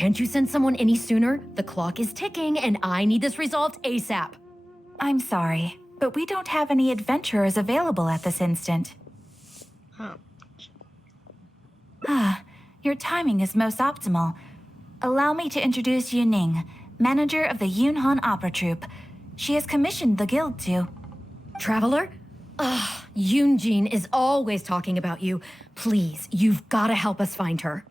Can't you send someone any sooner? The clock is ticking and I need this resolved ASAP. I'm sorry, but we don't have any adventurers available at this instant. Your timing is most optimal. Allow me to introduce Yu Ning, manager of the Yunhan Opera Troupe. She has commissioned the guild to... Traveler? Ugh, Yun Jin is always talking about you. Please, you've gotta help us find her.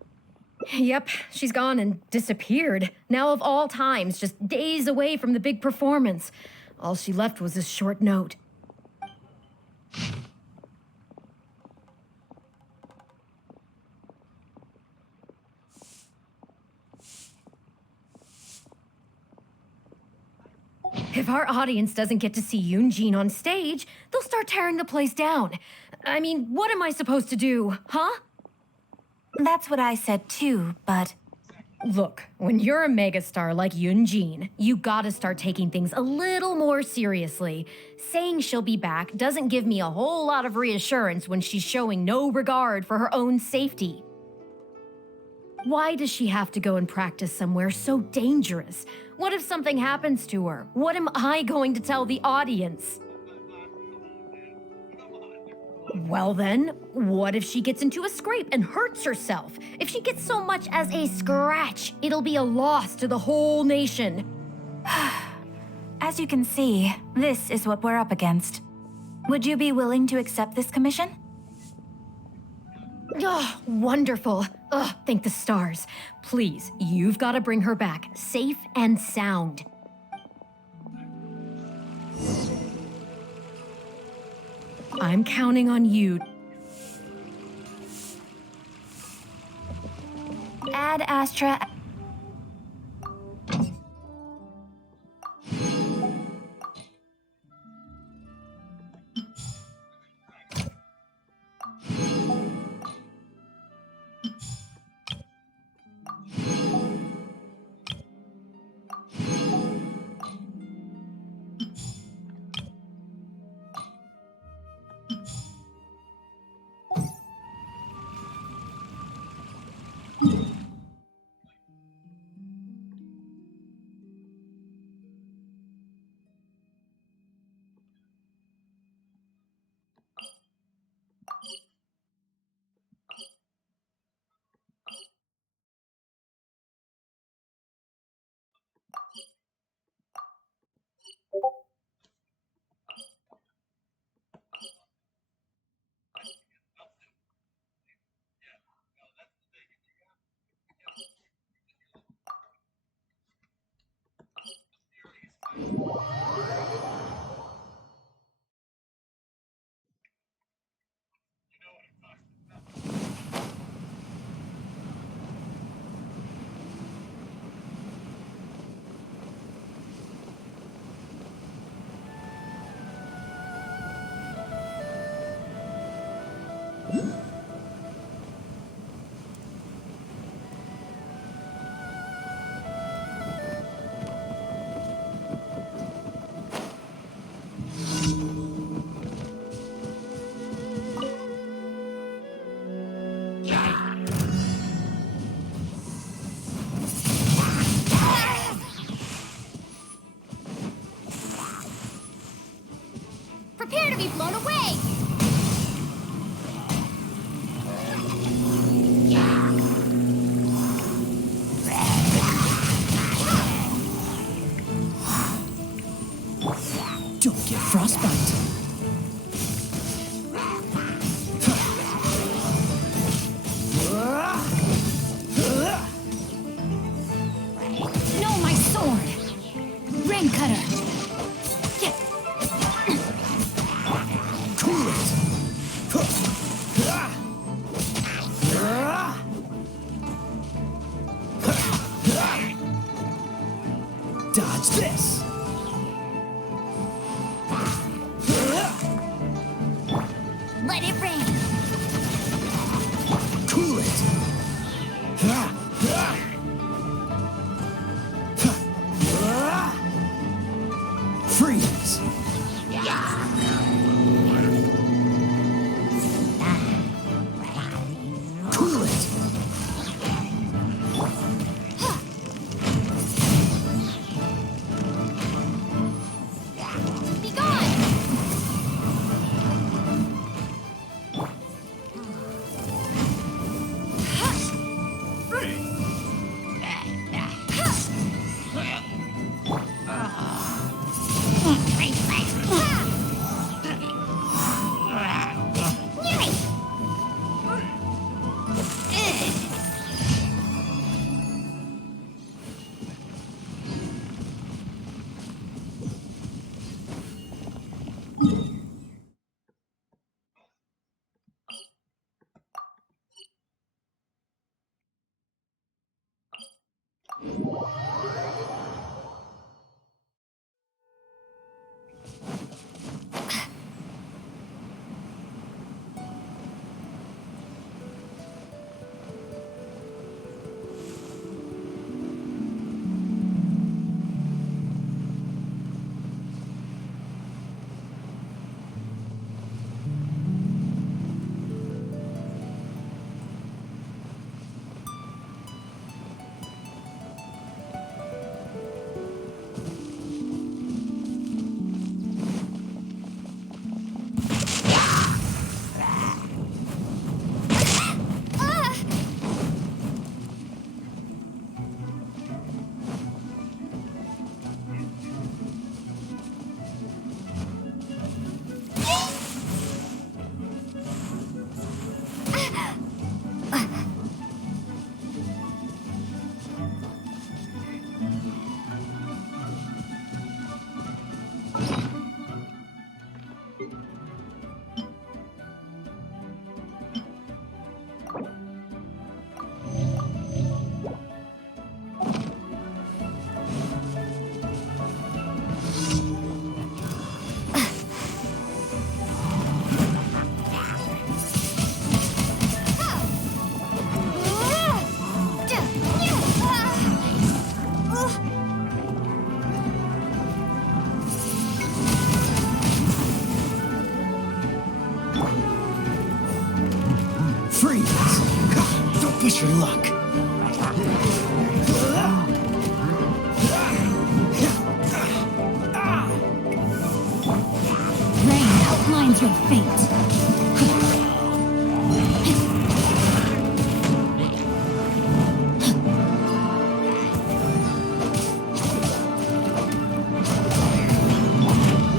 Yep, she's gone and disappeared. Now of all times, just days away from the big performance. All she left was a short note. If our audience doesn't get to see Yun Jin on stage, they'll start tearing the place down. I mean, what am I supposed to do, huh? That's what I said too, but... Look, when you're a megastar like Yun Jin, you gotta start taking things a little more seriously. Saying she'll be back doesn't give me a whole lot of reassurance when she's showing no regard for her own safety. Why does she have to go and practice somewhere so dangerous? What if something happens to her? What am I going to tell the audience? Well then, what if she gets into a scrape and hurts herself? If she gets so much as a scratch, it'll be a loss to the whole nation. As you can see, this is what we're up against. Would you be willing to accept this commission? Oh, wonderful. Oh, thank the stars. Please, you've got to bring her back, safe and sound. I'm counting on you. Ad Astra... Dodge this! Let it rain. Cool it! Freeze! Cool it! Be gone. Push your luck. Rain outlines your fate.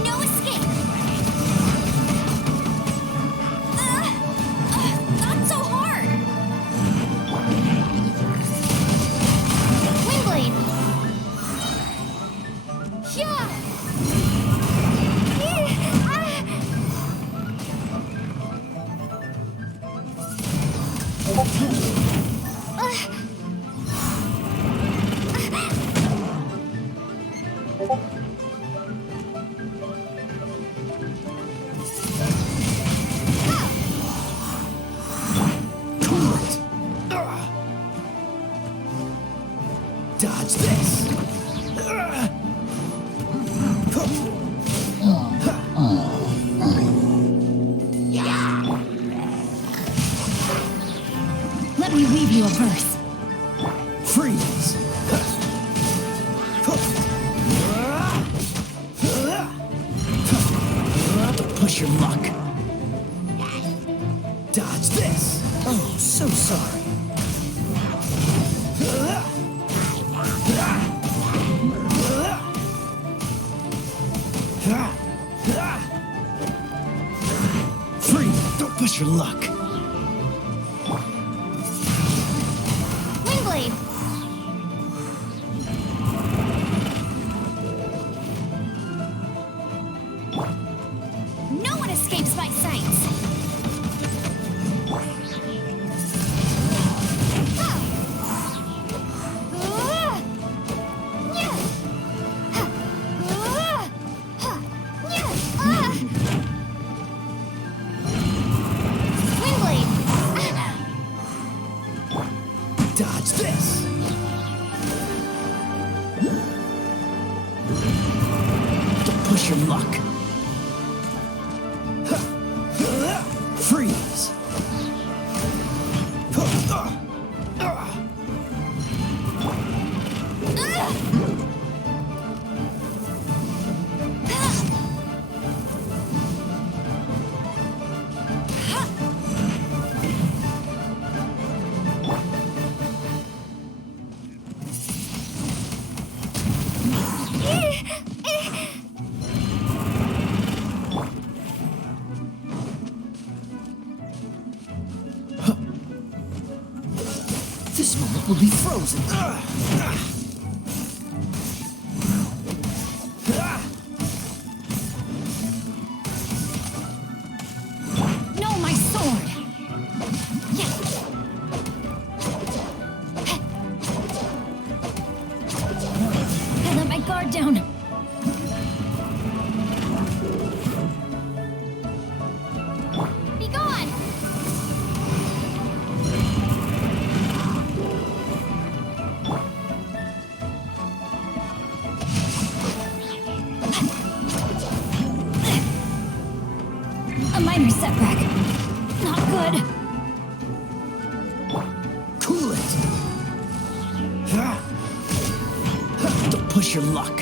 No escape. Not so hard. Windblade. Yeah. Dodge this. Let me weave you a verse. Freeze. Push your luck. Dodge this. Oh, so sorry. Freeze. Don't push your luck. Windblade. No one escapes my sights. Dodge this! Don't push your luck. Freeze! This moment will be frozen. No, my sword! I let my guard down. Be gone! A minor setback. Not good. Cool it! Don't push your luck.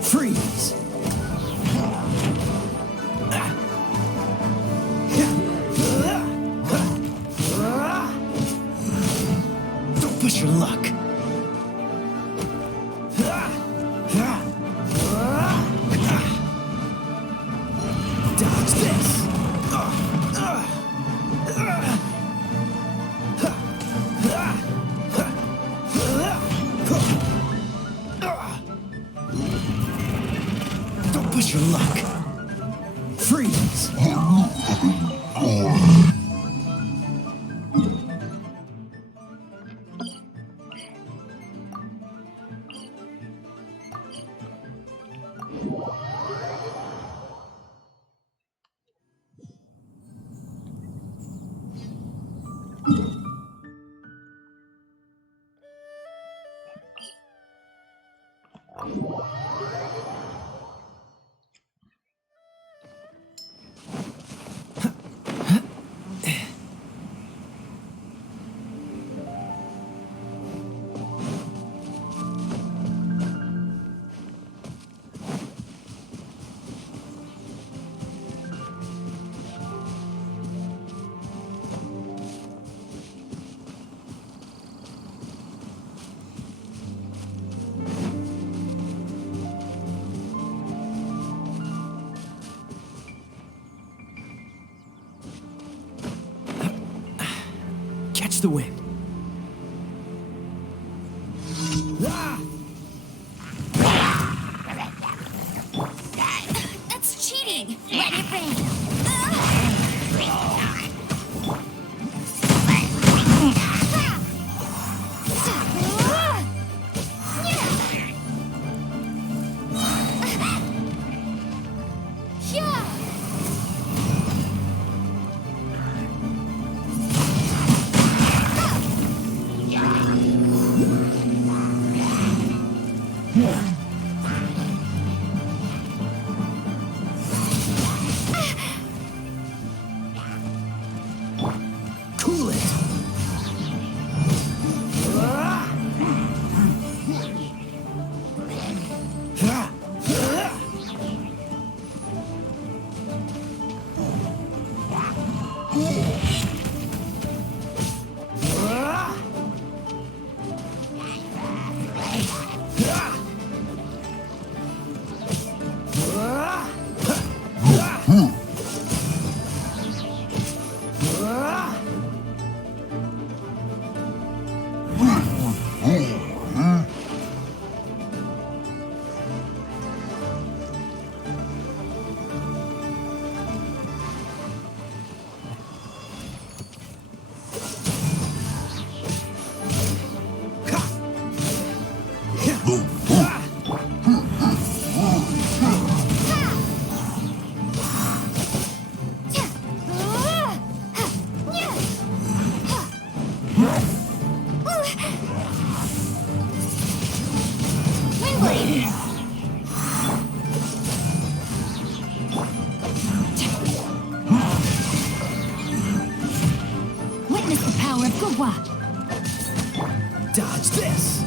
Freeze! Don't push your luck. Dodge this! Don't push your luck. Freeze! Catch the wind. That's cheating! Let it rain! Cool it! Dodge this!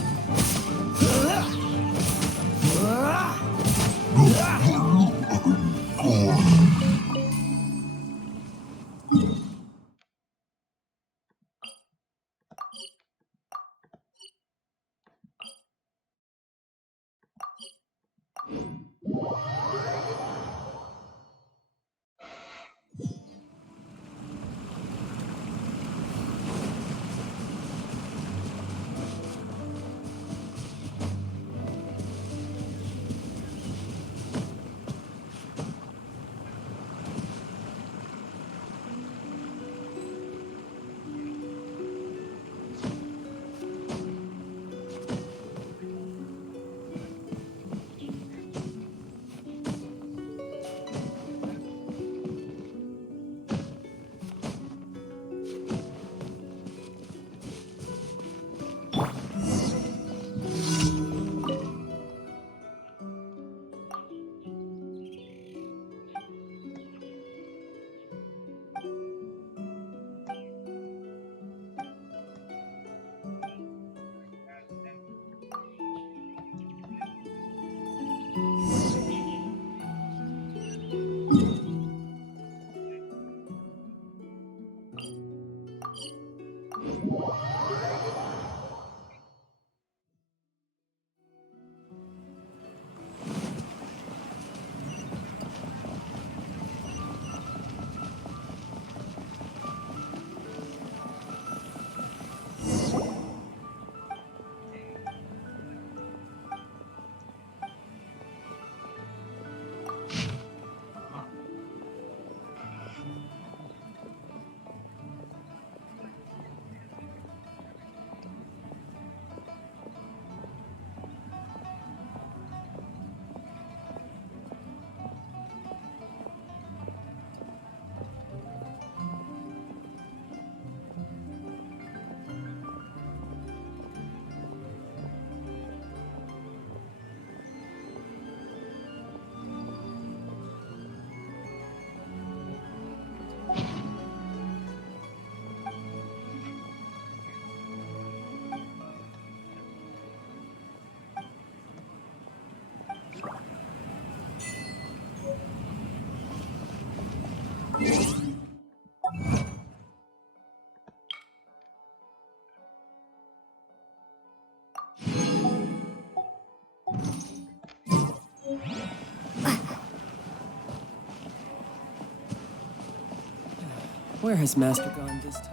Where has Master gone this time?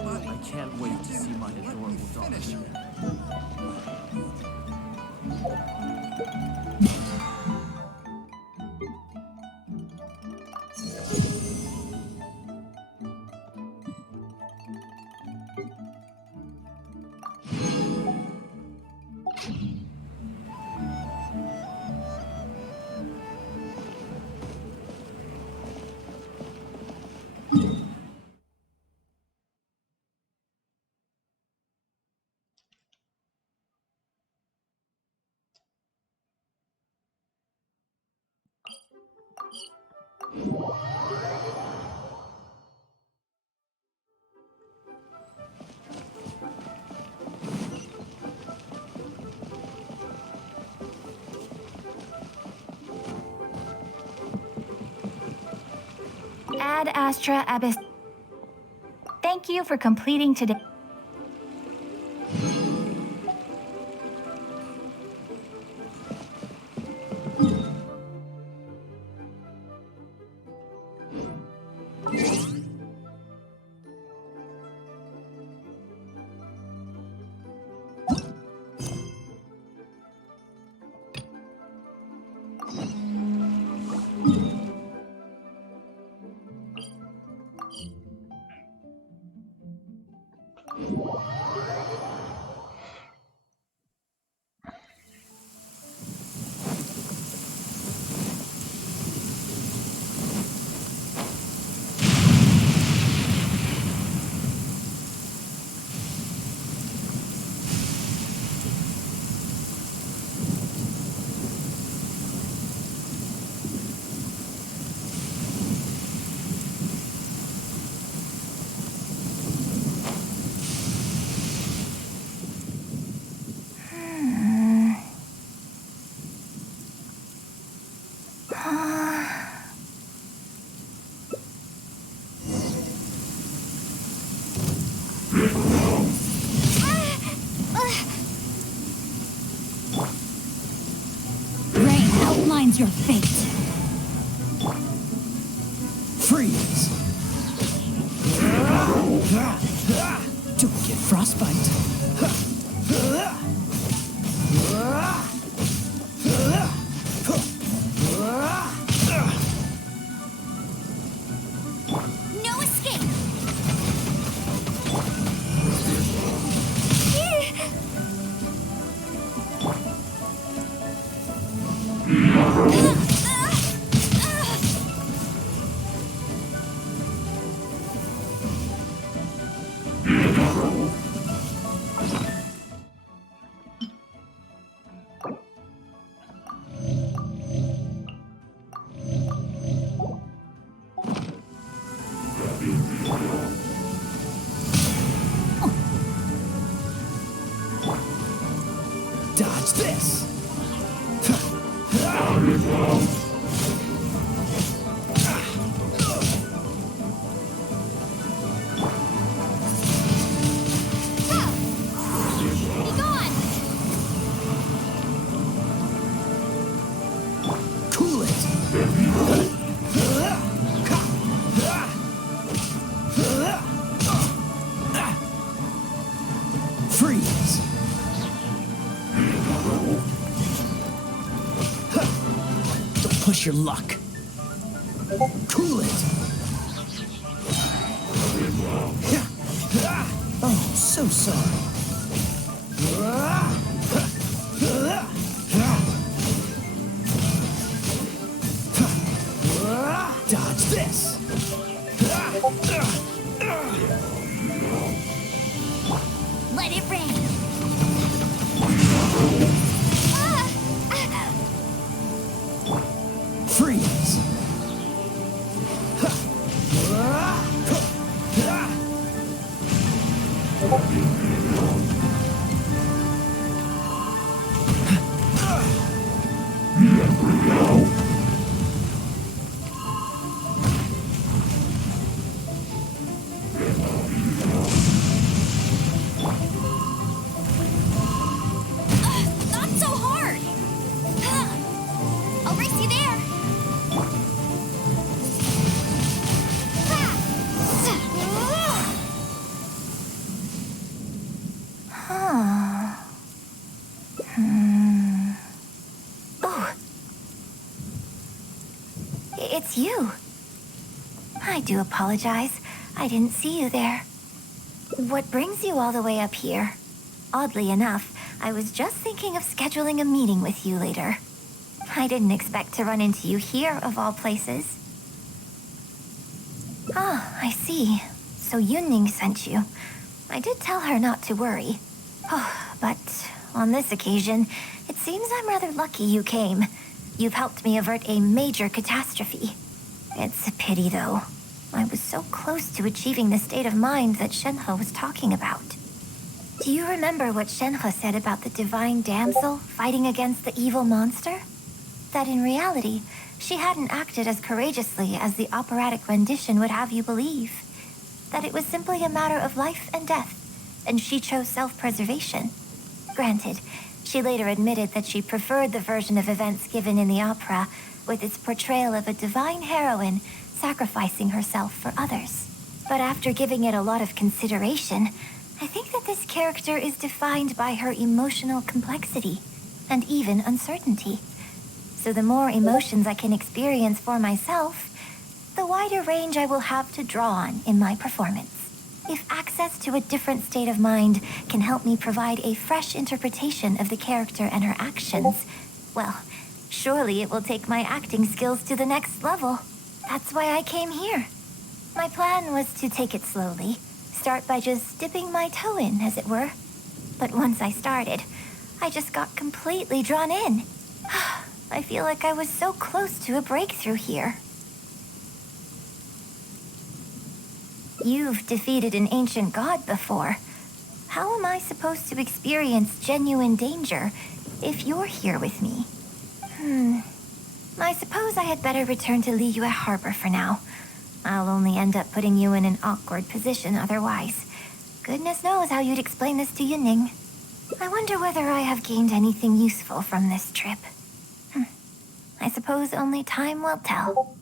I can't wait to see my adorable daughter. Ad Astra Abyss. Thank you for completing today. Rain outlines your fate. Freeze! Don't get frostbite. No escape! Dodge this! Be gone! Cool it! Freeze! Don't push your luck. Cool it! Oh, so sorry. Dodge this! Let it rain! Freeze! Not so hard! I'll race you there! Oh. It's you. I do apologize. I didn't see you there. What brings you all the way up here? Oddly enough, I was just thinking of scheduling a meeting with you later. I didn't expect to run into you here, of all places. Ah, I see. So Yun sent you. I did tell her not to worry. Oh, but on this occasion, it seems I'm rather lucky you came. You've helped me avert a major catastrophe. It's a pity, though. I was so close to achieving the state of mind that Shenhe was talking about. Do you remember what Shenhe said about the divine damsel fighting against the evil monster? That in reality, she hadn't acted as courageously as the operatic rendition would have you believe. That it was simply a matter of life and death, and she chose self-preservation. Granted, she later admitted that she preferred the version of events given in the opera, with its portrayal of a divine heroine sacrificing herself for others. But after giving it a lot of consideration, I think that this character is defined by her emotional complexity and even uncertainty. So the more emotions I can experience for myself, the wider range I will have to draw on in my performance. If access to a different state of mind can help me provide a fresh interpretation of the character and her actions, well, surely it will take my acting skills to the next level. That's why I came here. My plan was to take it slowly, start by just dipping my toe in, as it were. But once I started, I just got completely drawn in. I feel like I was so close to a breakthrough here. You've defeated an ancient god before. How am I supposed to experience genuine danger if you're here with me? I suppose I had better return to Liyue Harbor for now. I'll only end up putting you in an awkward position otherwise. Goodness knows how you'd explain this to Yunning. I wonder whether I have gained anything useful from this trip. I suppose only time will tell.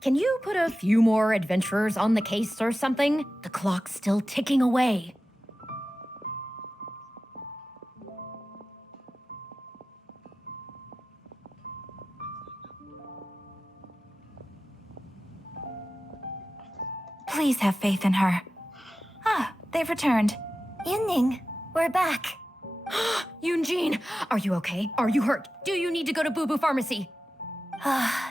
Can you put a few more adventurers on the case or something? The clock's still ticking away. Please have faith in her. Ah, they've returned. Yunning, we're back. Yun Jin, are you okay? Are you hurt? Do you need to go to Boo Boo Pharmacy?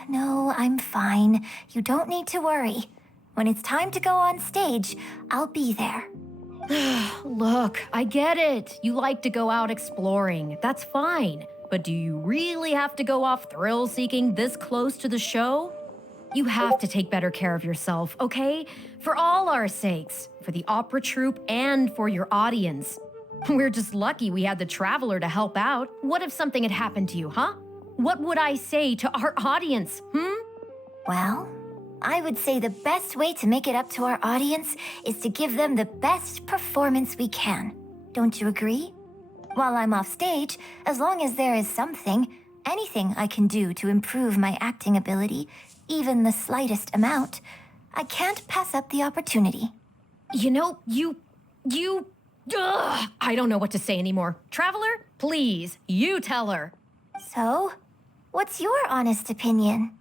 No, I'm fine. You don't need to worry. When it's time to go on stage, I'll be there. Look, I get it. You like to go out exploring. That's fine. But do you really have to go off thrill-seeking this close to the show? You have to take better care of yourself, okay? For all our sakes. For the opera troupe and for your audience. We're just lucky we had the Traveler to help out. What if something had happened to you, huh? What would I say to our audience, Well, I would say the best way to make it up to our audience is to give them the best performance we can. Don't you agree? While I'm off stage, as long as there is something, anything I can do to improve my acting ability, even the slightest amount, I can't pass up the opportunity. You know, I don't know what to say anymore. Traveler, please, you tell her. So, what's your honest opinion?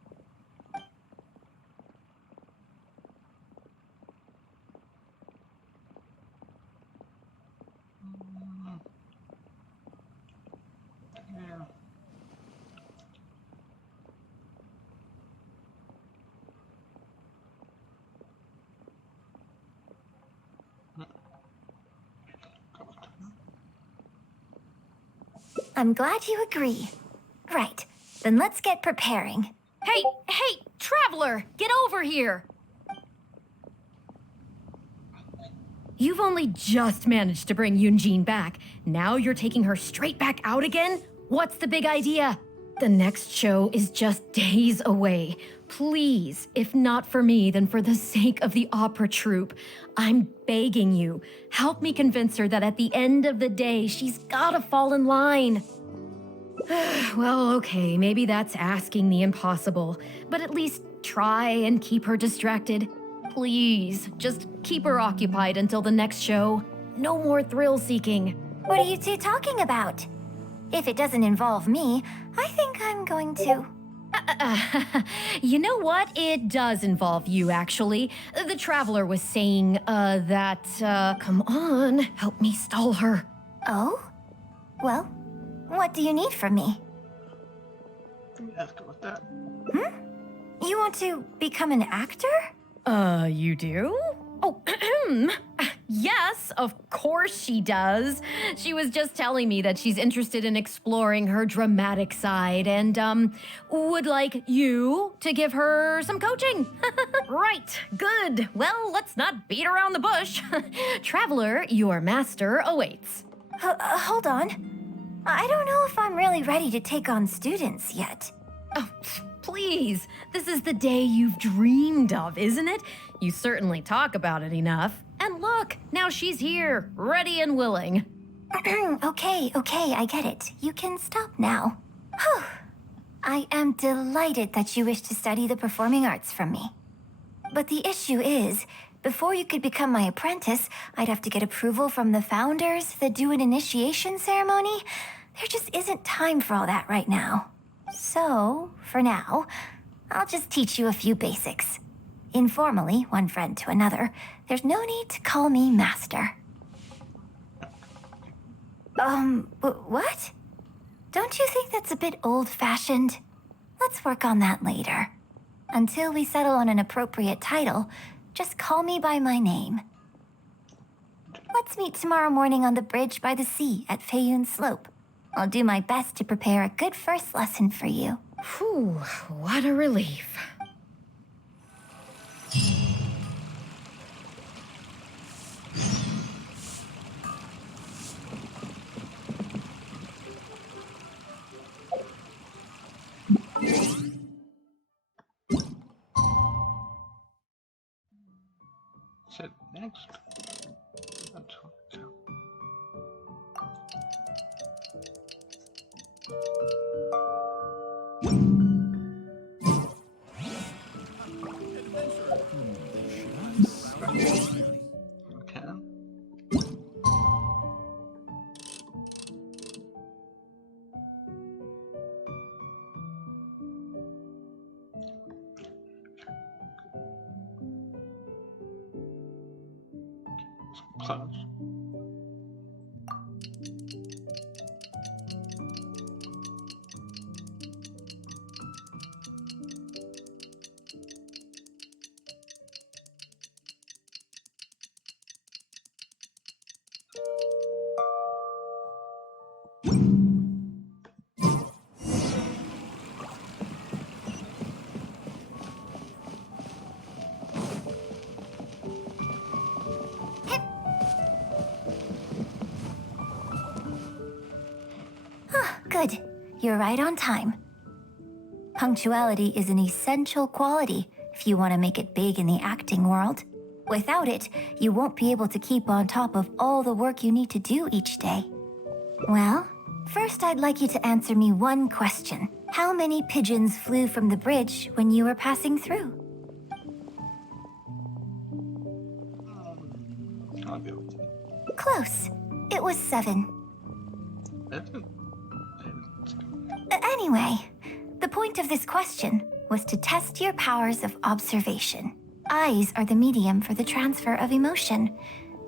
I'm glad you agree. Right, then let's get preparing. Hey, Traveler, get over here. You've only just managed to bring Yun Jin back. Now you're taking her straight back out again? What's the big idea? The next show is just days away. Please, if not for me, then for the sake of the opera troupe, I'm begging you, help me convince her that at the end of the day, she's gotta fall in line. Well, okay, maybe that's asking the impossible, but at least try and keep her distracted. Please, just keep her occupied until the next show. No more thrill-seeking. What are you two talking about? If it doesn't involve me, I think I'm going to... You know what? It does involve you, actually. The Traveler was saying, come on, help me stall her. Oh? Well, what do you need from me? Ask about that. You want to become an actor? You do? Oh, yes, of course she does. She was just telling me that she's interested in exploring her dramatic side and, would like you to give her some coaching. Right, good. Well, let's not beat around the bush. Traveler, your master awaits. Hold on. I don't know if I'm really ready to take on students yet. Oh, please, this is the day you've dreamed of, isn't it? You certainly talk about it enough. And look, now she's here, ready and willing. Okay, I get it. You can stop now. Whew. I am delighted that you wish to study the performing arts from me. But the issue is, before you could become my apprentice, I'd have to get approval from the founders that do an initiation ceremony. There just isn't time for all that right now. So, for now, I'll just teach you a few basics. Informally, one friend to another, there's no need to call me master. What? Don't you think that's a bit old-fashioned? Let's work on that later. Until we settle on an appropriate title, just call me by my name. Let's meet tomorrow morning on the bridge by the sea at Feiyun Slope. I'll do my best to prepare a good first lesson for you. Whew, what a relief. Said next. That's okay. Okay. Close. Good. You're right on time. Punctuality is an essential quality if you want to make it big in the acting world. Without it, you won't be able to keep on top of all the work you need to do each day. Well, first I'd like you to answer me one question. How many pigeons flew from the bridge when you were passing through? I'll go with it. Close. It was 7. That's it. Anyway, the point of this question was to test your powers of observation. Eyes are the medium for the transfer of emotion.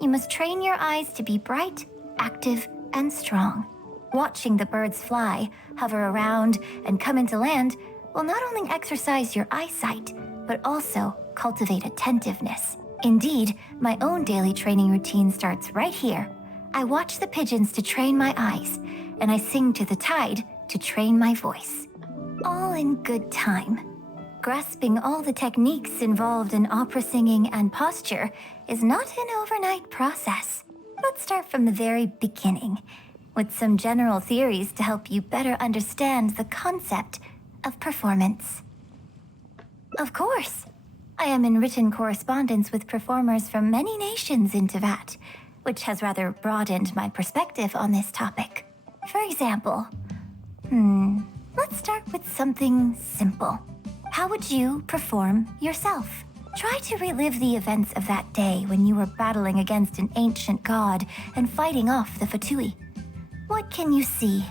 You must train your eyes to be bright, active, and strong. Watching the birds fly, hover around, and come into land will not only exercise your eyesight, but also cultivate attentiveness. Indeed, my own daily training routine starts right here. I watch the pigeons to train my eyes, and I sing to the tide to train my voice. All in good time. Grasping all the techniques involved in opera singing and posture is not an overnight process. Let's start from the very beginning, with some general theories to help you better understand the concept of performance. Of course, I am in written correspondence with performers from many nations in Teyvat, which has rather broadened my perspective on this topic. For example, let's start with something simple. How would you perform yourself? Try to relive the events of that day when you were battling against an ancient god and fighting off the Fatui. What can you see?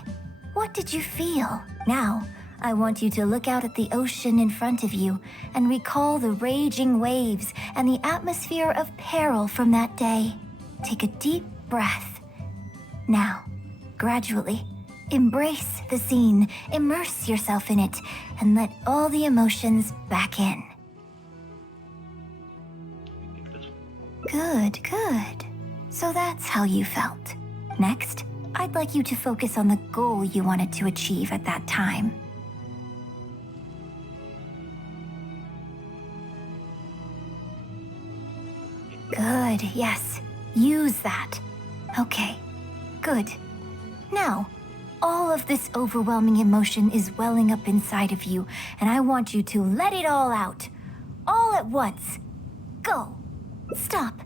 What did you feel? Now, I want you to look out at the ocean in front of you and recall the raging waves and the atmosphere of peril from that day. Take a deep breath. Now, gradually, embrace the scene, immerse yourself in it, and let all the emotions back in. Good, good. So that's how you felt. Next, I'd like you to focus on the goal you wanted to achieve at that time. Good, yes. Use that. Okay, good. Now, all of this overwhelming emotion is welling up inside of you, and I want you to let it all out. All at once. Go. Stop.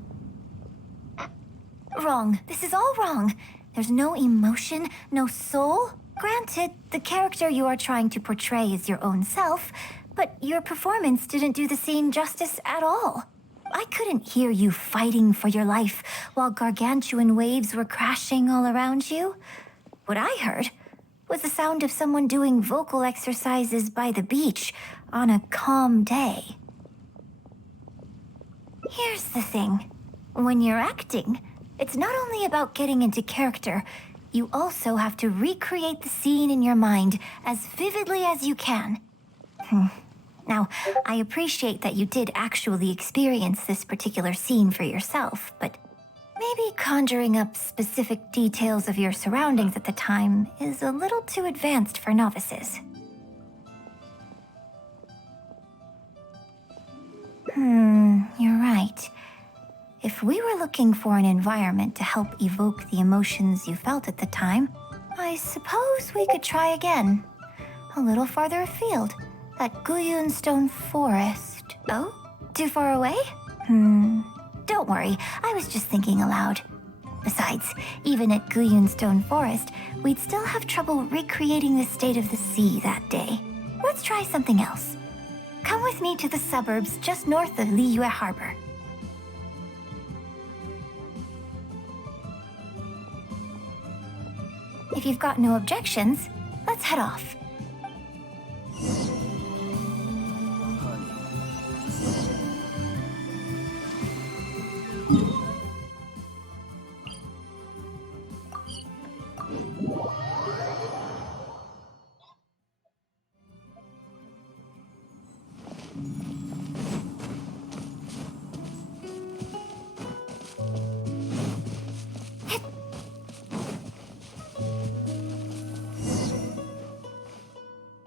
Wrong. This is all wrong. There's no emotion, no soul. Granted, the character you are trying to portray is your own self, but your performance didn't do the scene justice at all. I couldn't hear you fighting for your life while gargantuan waves were crashing all around you. What I heard was the sound of someone doing vocal exercises by the beach on a calm day. Here's the thing. When you're acting, it's not only about getting into character, you also have to recreate the scene in your mind as vividly as you can. Now, I appreciate that you did actually experience this particular scene for yourself, but Maybe conjuring up specific details of your surroundings at the time is a little too advanced for novices. You're right. If we were looking for an environment to help evoke the emotions you felt at the time, I suppose we could try again. A little farther afield, at Guyun Stone Forest. Oh? Too far away? Don't worry, I was just thinking aloud. Besides, even at Guyun Stone Forest, we'd still have trouble recreating the state of the sea that day. Let's try something else. Come with me to the suburbs just north of Liyue Harbor. If you've got no objections, let's head off.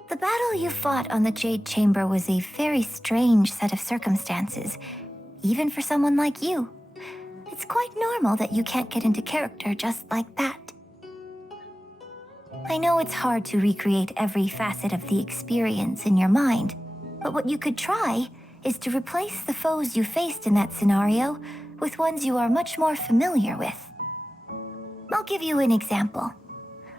The battle you fought on the Jade Chamber was a very strange set of circumstances, even for someone like you. It's quite normal that you can't get into character just like that. I know it's hard to recreate every facet of the experience in your mind, but what you could try is to replace the foes you faced in that scenario with ones you are much more familiar with. I'll give you an example.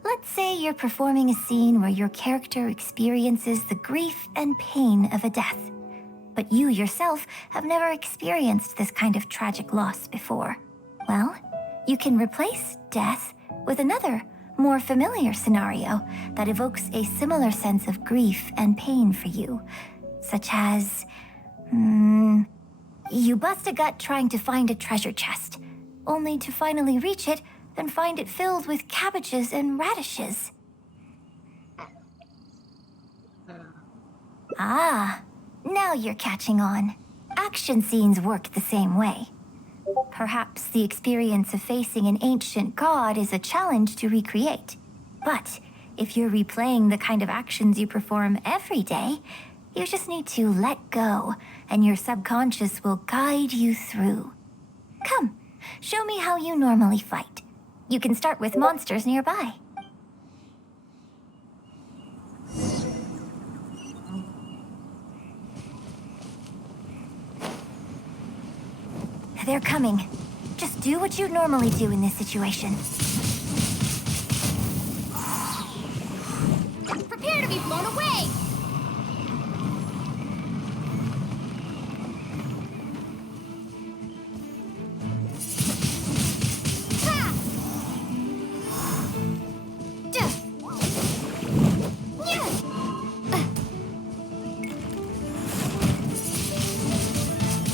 Let's say you're performing a scene where your character experiences the grief and pain of a death, but you yourself have never experienced this kind of tragic loss before. Well, you can replace death with another, more familiar scenario that evokes a similar sense of grief and pain for you, such as, you bust a gut trying to find a treasure chest, only to finally reach it and find it filled with cabbages and radishes. Ah, now you're catching on. Action scenes work the same way. Perhaps the experience of facing an ancient god is a challenge to recreate. But if you're replaying the kind of actions you perform every day, you just need to let go, and your subconscious will guide you through. Come, show me how you normally fight. You can start with monsters nearby. They're coming. Just do what you normally do in this situation. Prepare to be blown away! Ha! Duh! Yeah!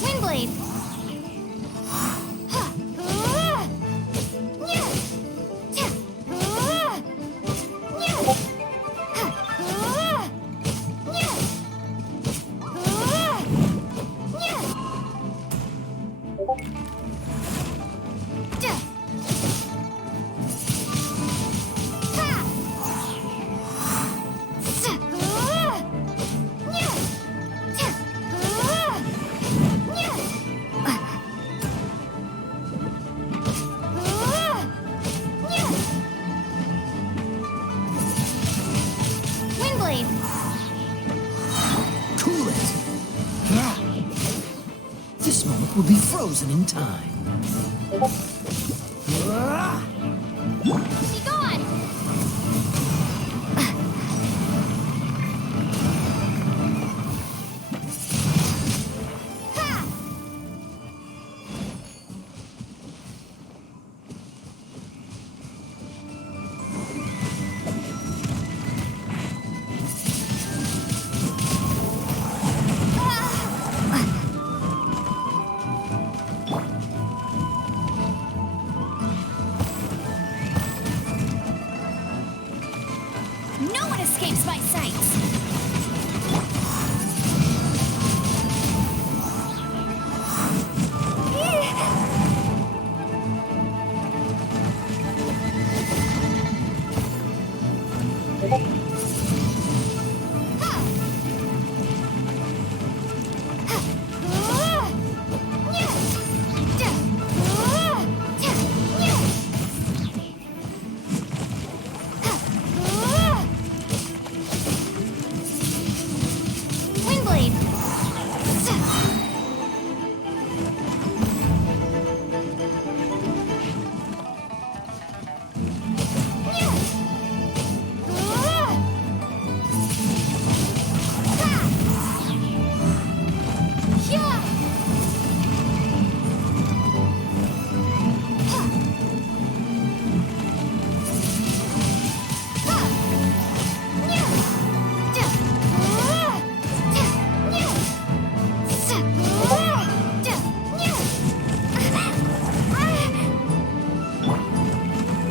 Windblade! Cool it. This moment will be frozen in time. Be gone! Ha! No one escapes my sights!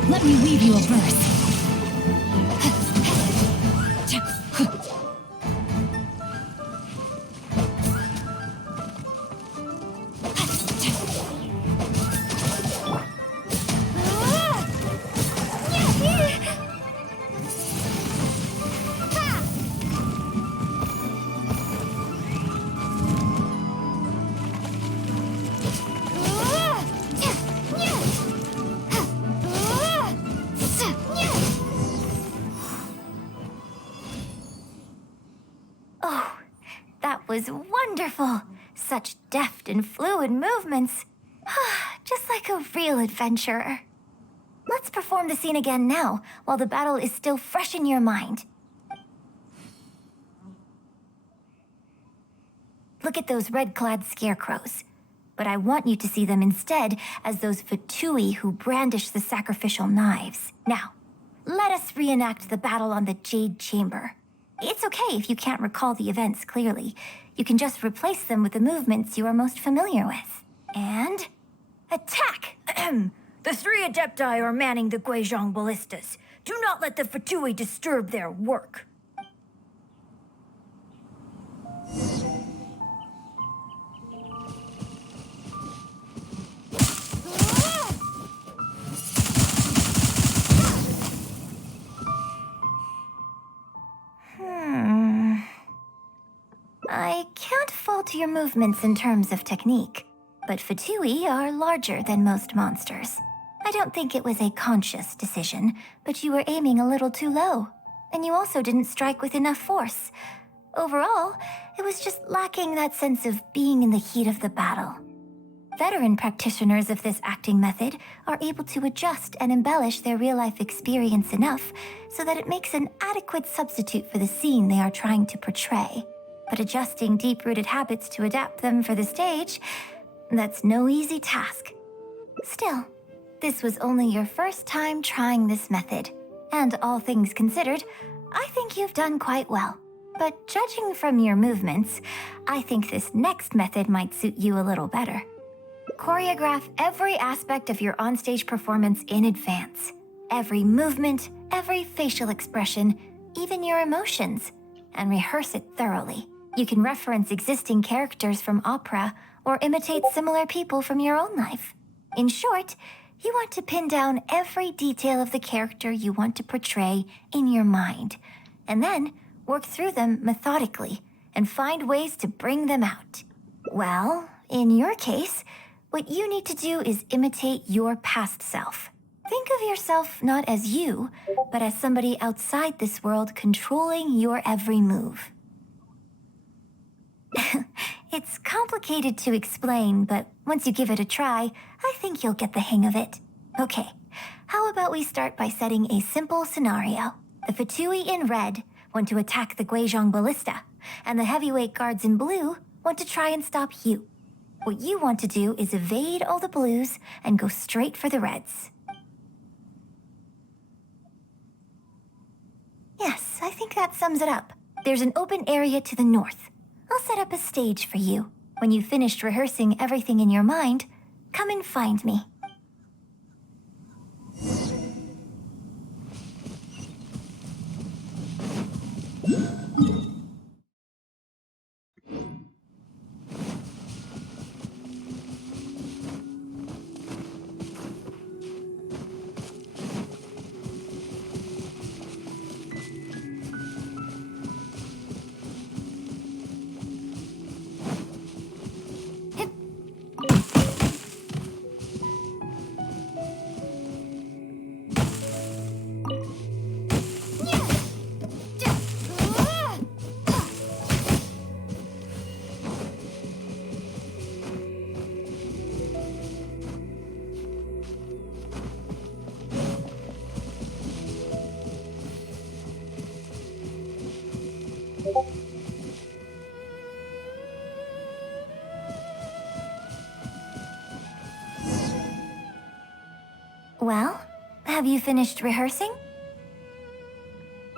Let me weave you a verse. Oh, that was wonderful. Such deft and fluid movements. Just like a real adventurer. Let's perform the scene again now, while the battle is still fresh in your mind. Look at those red-clad scarecrows. But I want you to see them instead as those Fatui who brandish the sacrificial knives. Now, let us reenact the battle on the Jade Chamber. It's okay if you can't recall the events clearly. You can just replace them with the movements you are most familiar with. And... attack! The 3 Adepti are manning the Guizhong ballistas. Do not let the Fatui disturb their work. I can't fault your movements in terms of technique, but Fatui are larger than most monsters. I don't think it was a conscious decision, but you were aiming a little too low, and you also didn't strike with enough force. Overall, it was just lacking that sense of being in the heat of the battle. Veteran practitioners of this acting method are able to adjust and embellish their real-life experience enough so that it makes an adequate substitute for the scene they are trying to portray. But adjusting deep-rooted habits to adapt them for the stage, that's no easy task. Still, this was only your first time trying this method, and all things considered, I think you've done quite well. But judging from your movements, I think this next method might suit you a little better. Choreograph every aspect of your onstage performance in advance. Every movement, every facial expression, even your emotions, and rehearse it thoroughly. You can reference existing characters from opera or imitate similar people from your own life. In short, you want to pin down every detail of the character you want to portray in your mind, and then work through them methodically and find ways to bring them out. Well, in your case, what you need to do is imitate your past self. Think of yourself not as you, but as somebody outside this world controlling your every move. It's complicated to explain, but once you give it a try, I think you'll get the hang of it. Okay, how about we start by setting a simple scenario. The Fatui in red want to attack the Guizhong ballista, and the heavyweight guards in blue want to try and stop you. What you want to do is evade all the blues and go straight for the reds. Yes, I think that sums it up. There's an open area to the north. I'll set up a stage for you. When you've finished rehearsing everything in your mind, come and find me. Well, have you finished rehearsing?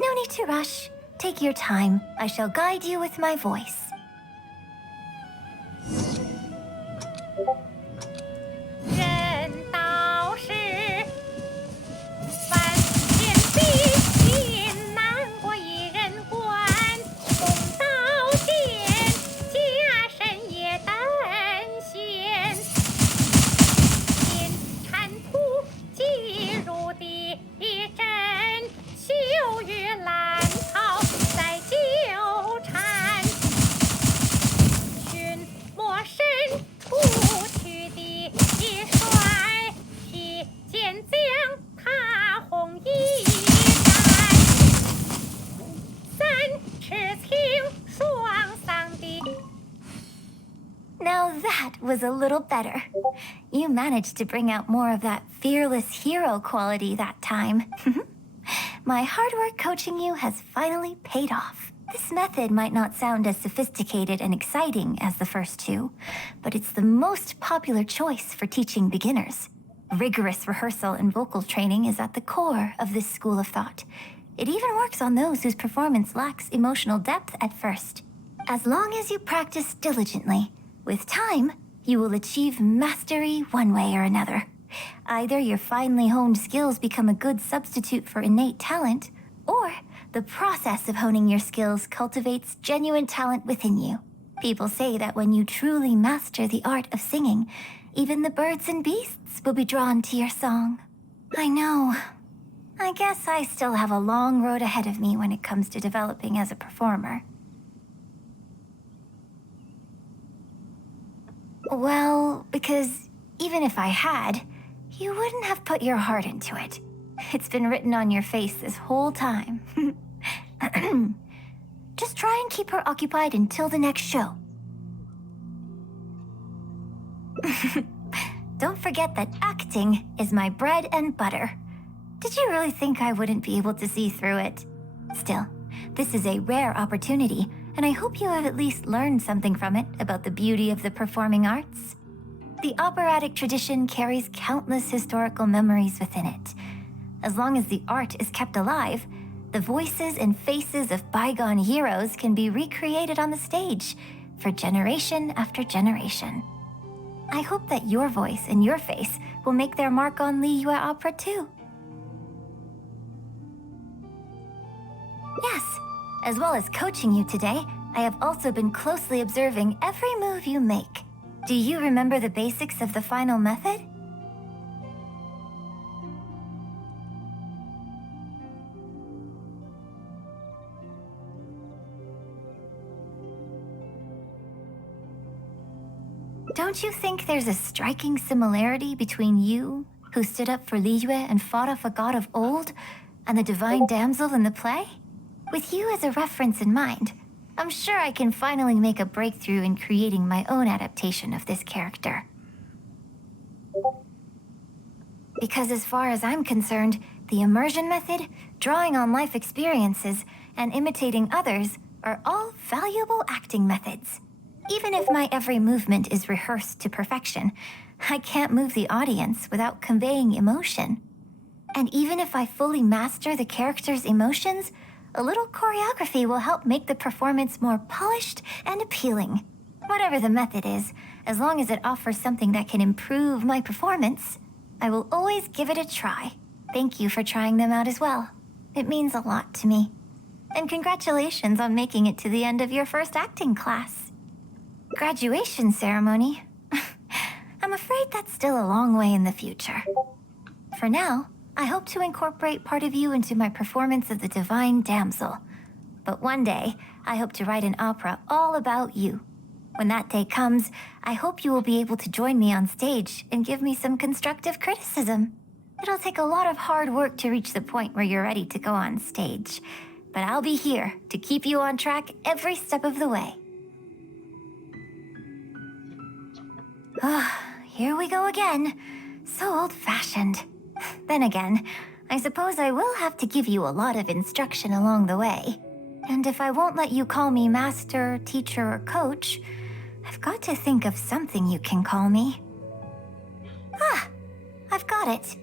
No need to rush. Take your time. I shall guide you with my voice. was a little better. You managed to bring out more of that fearless hero quality that time. My hard work coaching you has finally paid off. This method might not sound as sophisticated and exciting as the first two, but it's the most popular choice for teaching beginners. Rigorous rehearsal and vocal training is at the core of this school of thought. It even works on those whose performance lacks emotional depth at first. As long as you practice diligently, with time, you will achieve mastery one way or another. Either your finely honed skills become a good substitute for innate talent, or the process of honing your skills cultivates genuine talent within you. People say that when you truly master the art of singing, even the birds and beasts will be drawn to your song. I know. I guess I still have a long road ahead of me when it comes to developing as a performer. Well, because even if I had, you wouldn't have put your heart into it. It's been written on your face this whole time. Just try and keep her occupied until the next show. Don't forget that acting is my bread and butter. Did you really think I wouldn't be able to see through it? Still, this is a rare opportunity, and I hope you have at least learned something from it about the beauty of the performing arts. The operatic tradition carries countless historical memories within it. As long as the art is kept alive, the voices and faces of bygone heroes can be recreated on the stage for generation after generation. I hope that your voice and your face will make their mark on Liyue opera too. Yes, as well as coaching you today, I have also been closely observing every move you make. Do you remember the basics of the final method? Don't you think there's a striking similarity between you, who stood up for Liyue and fought off a god of old, and the divine damsel in the play? With you as a reference in mind, I'm sure I can finally make a breakthrough in creating my own adaptation of this character. Because as far as I'm concerned, the immersion method, drawing on life experiences, and imitating others are all valuable acting methods. Even if my every movement is rehearsed to perfection, I can't move the audience without conveying emotion. And even if I fully master the character's emotions, a little choreography will help make the performance more polished and appealing. Whatever the method is, as long as it offers something that can improve my performance, I will always give it a try. Thank you for trying them out as well. It means a lot to me. And congratulations on making it to the end of your first acting class. Graduation ceremony? I'm afraid that's still a long way in the future. For now, I hope to incorporate part of you into my performance of the Divine Damsel. But one day, I hope to write an opera all about you. When that day comes, I hope you will be able to join me on stage and give me some constructive criticism. It'll take a lot of hard work to reach the point where you're ready to go on stage. But I'll be here to keep you on track every step of the way. Here we go again. So old-fashioned. Then again, I suppose I will have to give you a lot of instruction along the way. And if I won't let you call me master, teacher, or coach, I've got to think of something you can call me. I've got it.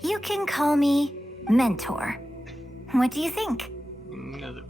You can call me mentor. What do you think? Another.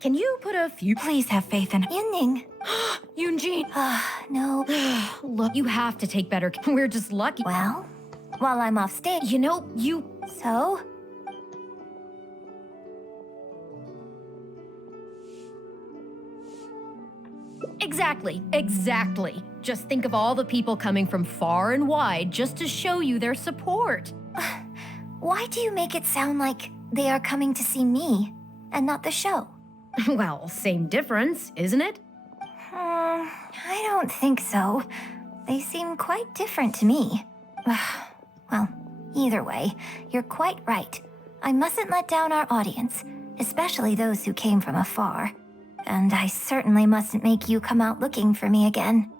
Can you put a few... Please have faith in Yunning. Yun Jin! No. Look, you have to take better... We're just lucky. Well, while I'm off stage. You know, you... So? Exactly. Just think of all the people coming from far and wide just to show you their support. Why do you make it sound like they are coming to see me and not the show? Well, same difference, isn't it? I don't think so. They seem quite different to me. Well, either way, you're quite right. I mustn't let down our audience, especially those who came from afar. And I certainly mustn't make you come out looking for me again.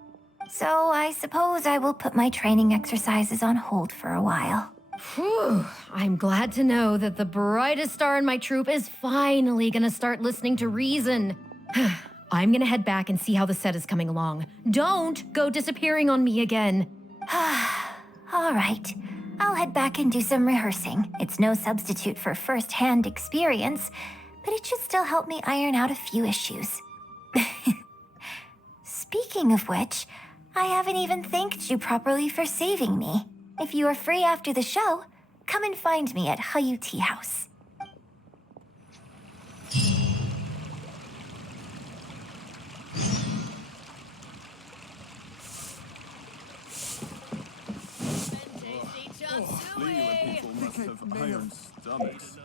So I suppose I will put my training exercises on hold for a while. Whew, I'm glad to know that the brightest star in my troop is finally gonna start listening to reason. I'm gonna head back and see how the set is coming along. Don't go disappearing on me again. All right. I'll head back and do some rehearsing. It's no substitute for first-hand experience, but it should still help me iron out a few issues. Speaking of which, I haven't even thanked you properly for saving me. If you are free after the show, come and find me at Hayu Tea House. Iron stomachs.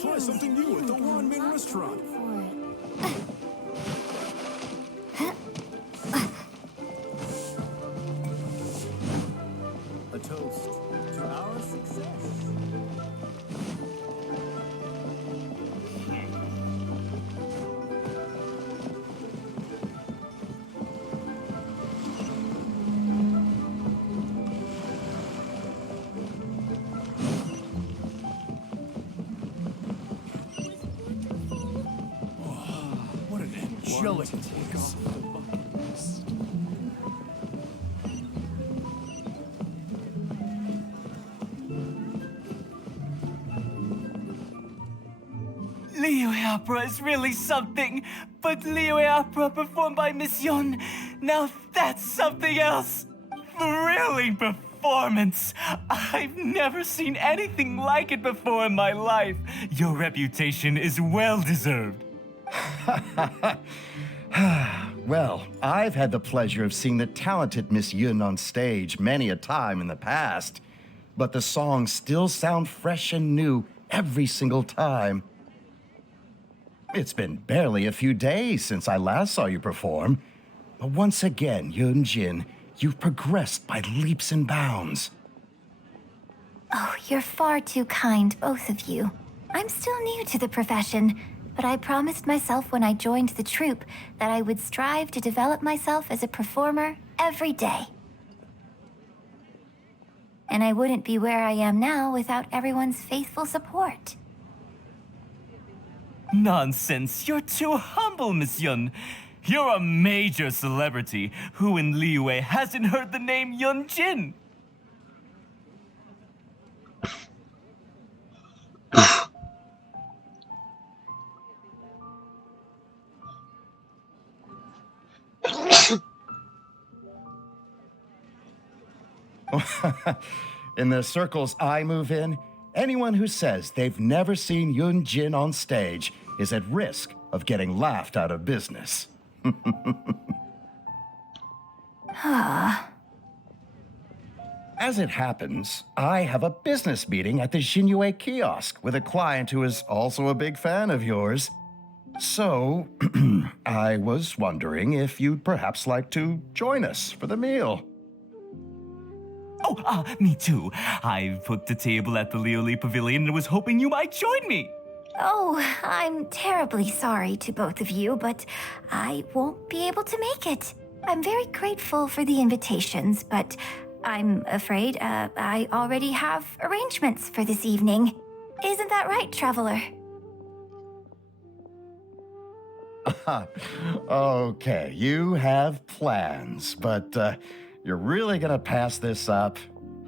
Try something new at the Wanmin restaurant. A toast to our success. What an angelic takeoff. Liyue opera is really something, but Liyue opera performed by Miss Yun, now that's something else. Thrilling performance. I've never seen anything like it before in my life. Your reputation is well deserved. Well, I've had the pleasure of seeing the talented Miss Yun on stage many a time in the past, but the songs still sound fresh and new every single time. It's been barely a few days since I last saw you perform, but once again, Yun Jin, you've progressed by leaps and bounds. Oh, you're far too kind, both of you. I'm still new to the profession, but I promised myself when I joined the troupe that I would strive to develop myself as a performer every day. And I wouldn't be where I am now without everyone's faithful support. Nonsense, you're too humble, Miss Yun. You're a major celebrity. Who in Liyue hasn't heard the name Yun Jin? In the circles I move in, anyone who says they've never seen Yun Jin on stage is at risk of getting laughed out of business. As it happens, I have a business meeting at the Xinyu kiosk with a client who is also a big fan of yours. So, I was wondering if you'd perhaps like to join us for the meal. Oh, me too. I booked the table at the Lioli Pavilion and was hoping you might join me. Oh, I'm terribly sorry to both of you, but I won't be able to make it. I'm very grateful for the invitations, but I'm afraid I already have arrangements for this evening. Isn't that right, Traveler? Okay, you have plans, but you're really gonna pass this up?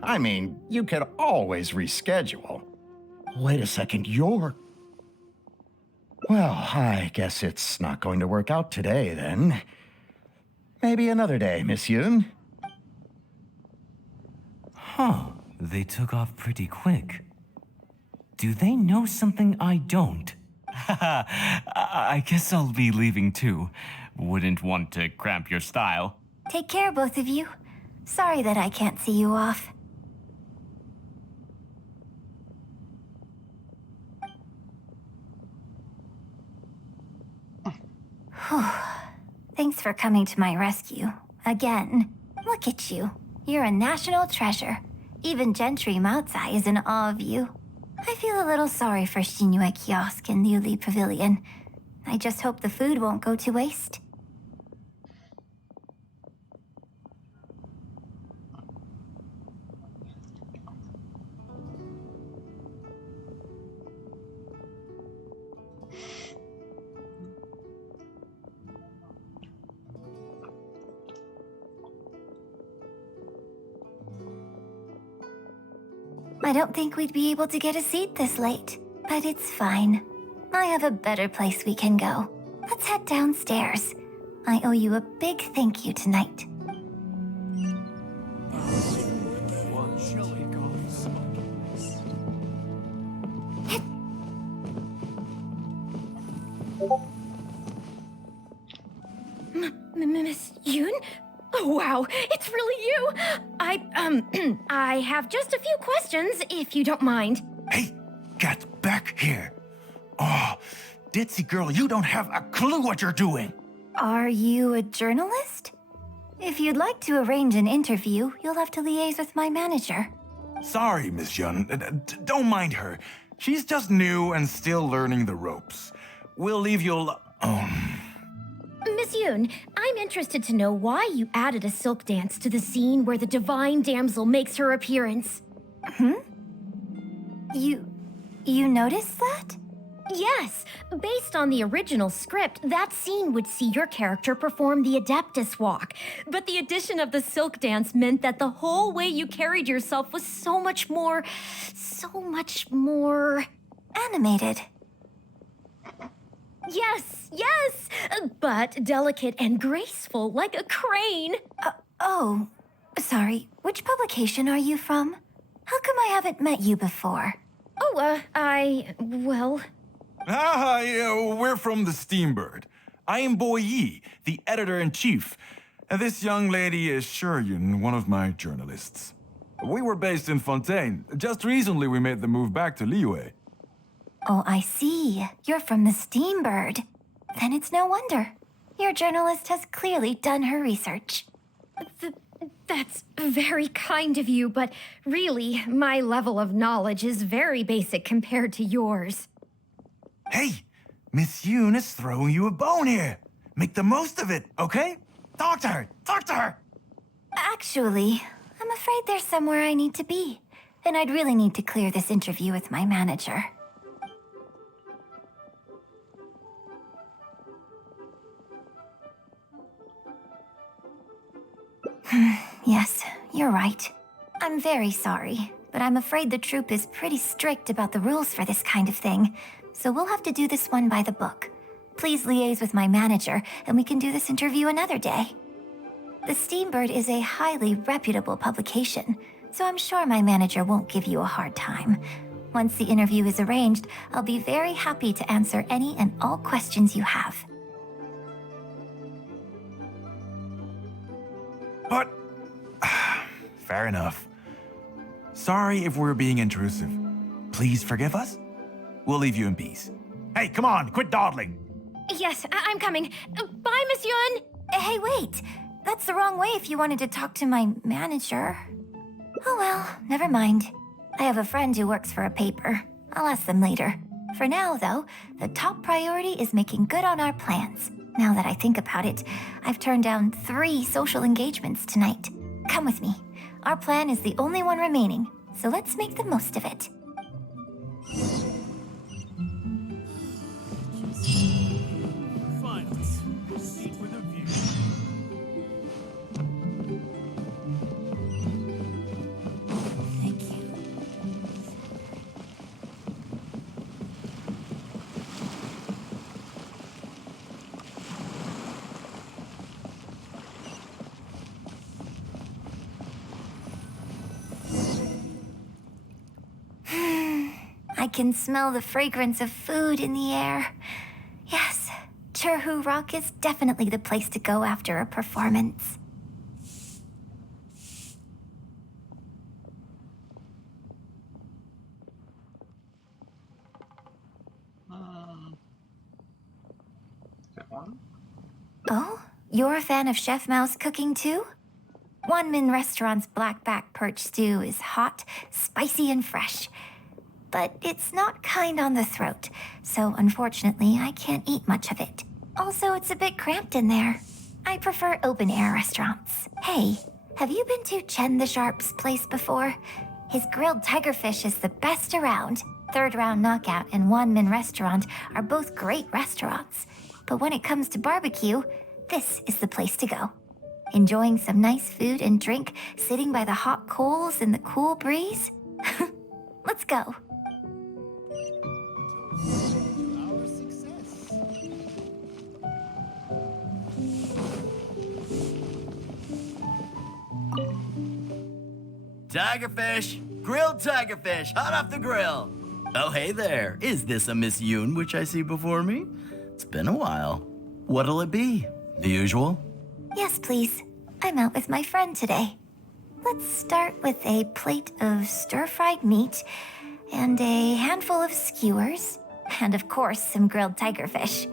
I mean, you can always reschedule. Wait a second, you're... Well, I guess it's not going to work out today, then. Maybe another day, Miss Yun. Huh, they took off pretty quick. Do they know something I don't? I guess I'll be leaving too. Wouldn't want to cramp your style. Take care, both of you. Sorry that I can't see you off. Whew. Thanks for coming to my rescue. Again. Look at you. You're a national treasure. Even Gentry Maotsai is in awe of you. I feel a little sorry for Xinyu Kiosk and Liuli Pavilion. I just hope the food won't go to waste. I don't think we'd be able to get a seat this late, but it's fine. I have a better place we can go. Let's head downstairs. I owe you a big thank you tonight. Miss Yun? Oh, wow, it's really you! I have just a few questions, if you don't mind. Hey, get back here. Oh, ditzy girl, you don't have a clue what you're doing. Are you a journalist? If you'd like to arrange an interview, you'll have to liaise with my manager. Sorry, Miss Yun. Don't mind her. She's just new and still learning the ropes. We'll leave you Miss Yun, I'm interested to know why you added a silk dance to the scene where the divine damsel makes her appearance. You noticed that? Yes, based on the original script, that scene would see your character perform the Adeptus Walk. But the addition of the silk dance meant that the whole way you carried yourself was so much more... Animated. Yes, but delicate and graceful like a crane. Oh, sorry. Which publication are you from? How come I haven't met you before? yeah, we're from the Steambird. I am Boy Yi, the editor-in-chief. And this young lady is Shuryun, one of my journalists. We were based in Fontaine. Just recently we made the move back to Liyue. Oh, I see. You're from the Steambird. Then it's no wonder. Your journalist has clearly done her research. That's very kind of you, but really, my level of knowledge is very basic compared to yours. Hey, Miss Yun is throwing you a bone here. Make the most of it, okay? Talk to her! Actually, I'm afraid there's somewhere I need to be. And I'd really need to clear this interview with my manager. Yes, you're right. I'm very sorry, but I'm afraid the troupe is pretty strict about the rules for this kind of thing, so we'll have to do this one by the book. Please liaise with my manager, and we can do this interview another day. The Steambird is a highly reputable publication, so I'm sure my manager won't give you a hard time. Once the interview is arranged, I'll be very happy to answer any and all questions you have. But... fair enough. Sorry if we're being intrusive. Please forgive us. We'll leave you in peace. Hey, come on, quit dawdling. Yes, I'm coming. Bye, Miss Yun. Hey, wait! That's the wrong way if you wanted to talk to my manager. Oh well, never mind. I have a friend who works for a paper. I'll ask them later. For now, though, the top priority is making good on our plans. Now that I think about it, I've turned down 3 social engagements tonight. Come with me. Our plan is the only one remaining, so let's make the most of it. Finally, proceed with a view. Thank you. I can smell the fragrance of food in the air. Yes, Churhu Rock is definitely the place to go after a performance. That one? Oh? You're a fan of Chef Mao's cooking too? Wanmin Restaurant's black-back perch stew is hot, spicy, and fresh. But it's not kind on the throat, so unfortunately I can't eat much of it. Also, it's a bit cramped in there. I prefer open-air restaurants. Hey, have you been to Chen the Sharp's place before? His grilled tigerfish is the best around. Third Round Knockout and Wanmin Restaurant are both great restaurants. But when it comes to barbecue, this is the place to go. Enjoying some nice food and drink, sitting by the hot coals in the cool breeze? Let's go. Our success. Tigerfish! Grilled tigerfish, hot off the grill! Oh, hey there. Is this a Miss Yun which I see before me? It's been a while. What'll it be? The usual? Yes, please. I'm out with my friend today. Let's start with a plate of stir-fried meat and a handful of skewers, and of course, some grilled tigerfish.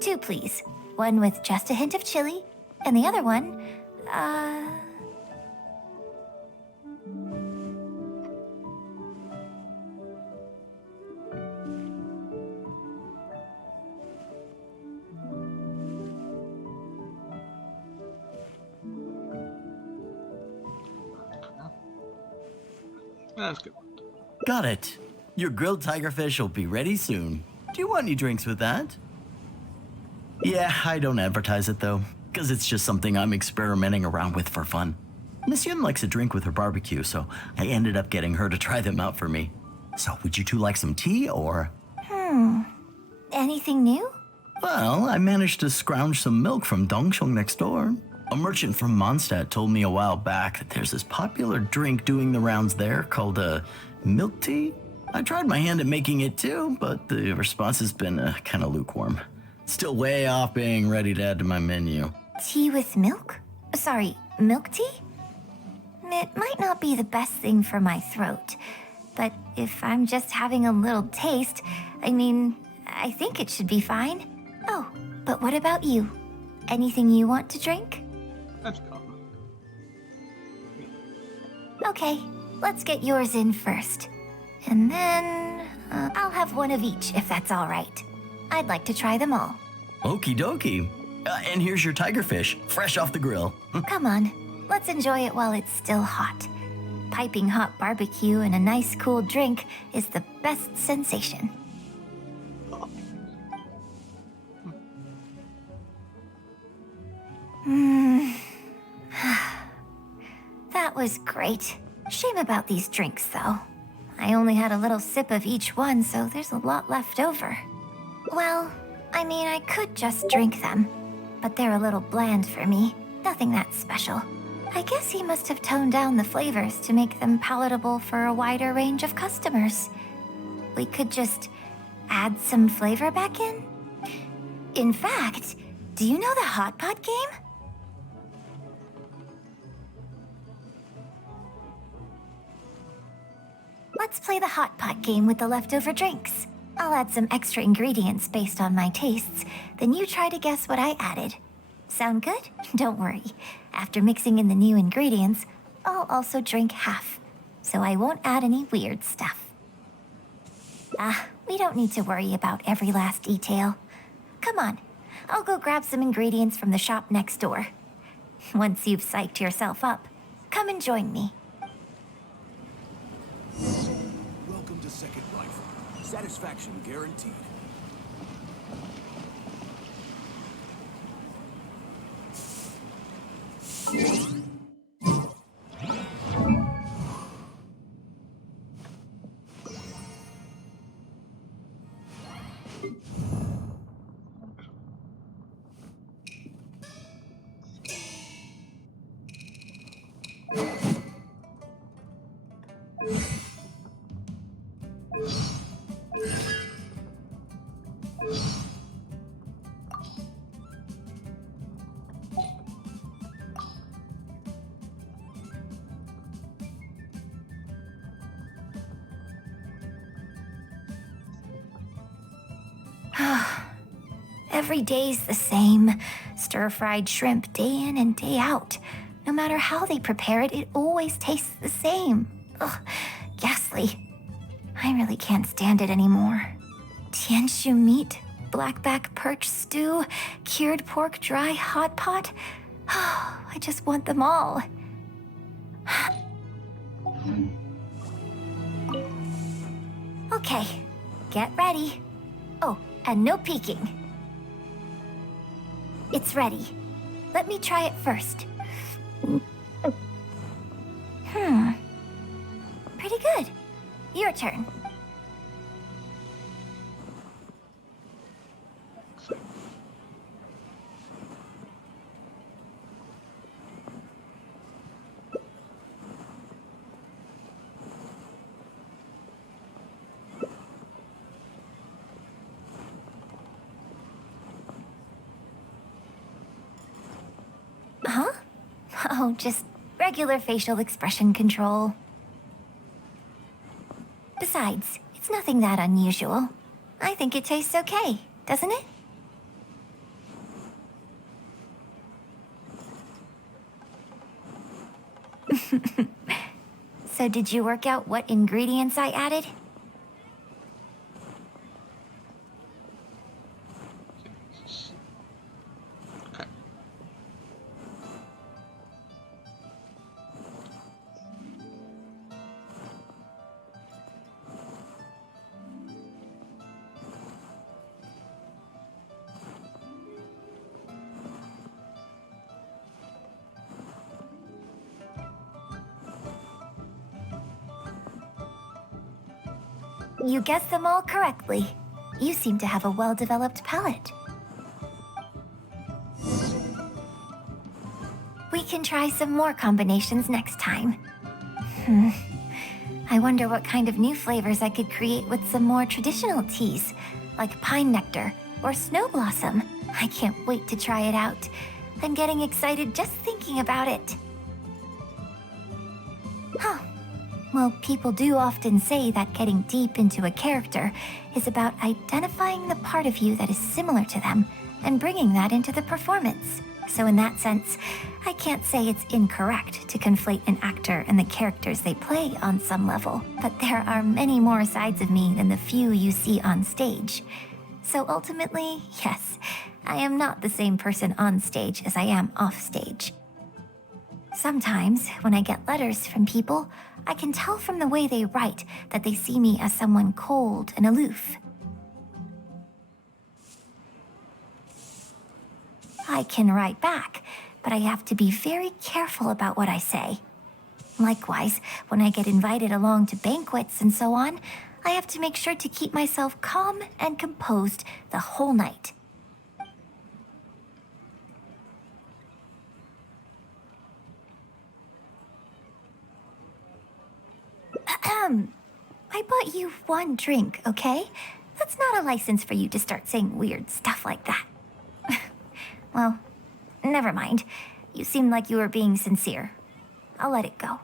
2, please. One with just a hint of chili, and the other one, That's good. Got it. Your grilled tigerfish will be ready soon. Do you want any drinks with that? Yeah, I don't advertise it though, because it's just something I'm experimenting around with for fun. Miss Yun likes a drink with her barbecue, so I ended up getting her to try them out for me. So would you two like some tea or? anything new? Well, I managed to scrounge some milk from Dongsheng next door. A merchant from Mondstadt told me a while back that there's this popular drink doing the rounds there called milk tea. I tried my hand at making it too, but the response has been kind of lukewarm. Still way off being ready to add to my menu. Tea with milk? Sorry, milk tea? It might not be the best thing for my throat, but if I'm just having a little taste, I think it should be fine. Oh, but what about you? Anything you want to drink? That's common. Okay, let's get yours in first. And then, I'll have one of each if that's all right. I'd like to try them all. Okie dokie. And here's your tigerfish, fresh off the grill. Come on, let's enjoy it while it's still hot. Piping hot barbecue and a nice cool drink is the best sensation. That was great. Shame about these drinks, though. I only had a little sip of each one, so there's a lot left over. Well, I could just drink them, but they're a little bland for me. Nothing that special. I guess he must have toned down the flavors to make them palatable for a wider range of customers. We could just add some flavor back in? In fact, do you know the hot pot game? Let's play the hot pot game with the leftover drinks. I'll add some extra ingredients based on my tastes, then you try to guess what I added. Sound good? Don't worry. After mixing in the new ingredients, I'll also drink half, so I won't add any weird stuff. We don't need to worry about every last detail. Come on, I'll go grab some ingredients from the shop next door. Once you've psyched yourself up, come and join me. Welcome to Second Life. Satisfaction guaranteed. Every day's the same. Stir-fried shrimp day in and day out. No matter how they prepare it, it always tastes the same. Ugh, ghastly. I really can't stand it anymore. Tianshu meat, blackback perch stew, cured pork dry hot pot. I just want them all. Okay, get ready. Oh, and no peeking. It's ready. Let me try it first. Pretty good. Your turn. Huh? Oh, just regular facial expression control. Besides, it's nothing that unusual. I think it tastes okay, doesn't it? So did you work out what ingredients I added? You guessed them all correctly. You seem to have a well-developed palate. We can try some more combinations next time. I wonder what kind of new flavors I could create with some more traditional teas, like pine nectar or snow blossom. I can't wait to try it out. I'm getting excited just thinking about it. Huh. Well, people do often say that getting deep into a character is about identifying the part of you that is similar to them and bringing that into the performance. So in that sense, I can't say it's incorrect to conflate an actor and the characters they play on some level, but there are many more sides of me than the few you see on stage. So ultimately, yes, I am not the same person on stage as I am off stage. Sometimes, when I get letters from people, I can tell from the way they write that they see me as someone cold and aloof. I can write back, but I have to be very careful about what I say. Likewise, when I get invited along to banquets and so on, I have to make sure to keep myself calm and composed the whole night. I bought you one drink, okay? That's not a license for you to start saying weird stuff like that. Well, never mind. You seemed like you were being sincere. I'll let it go.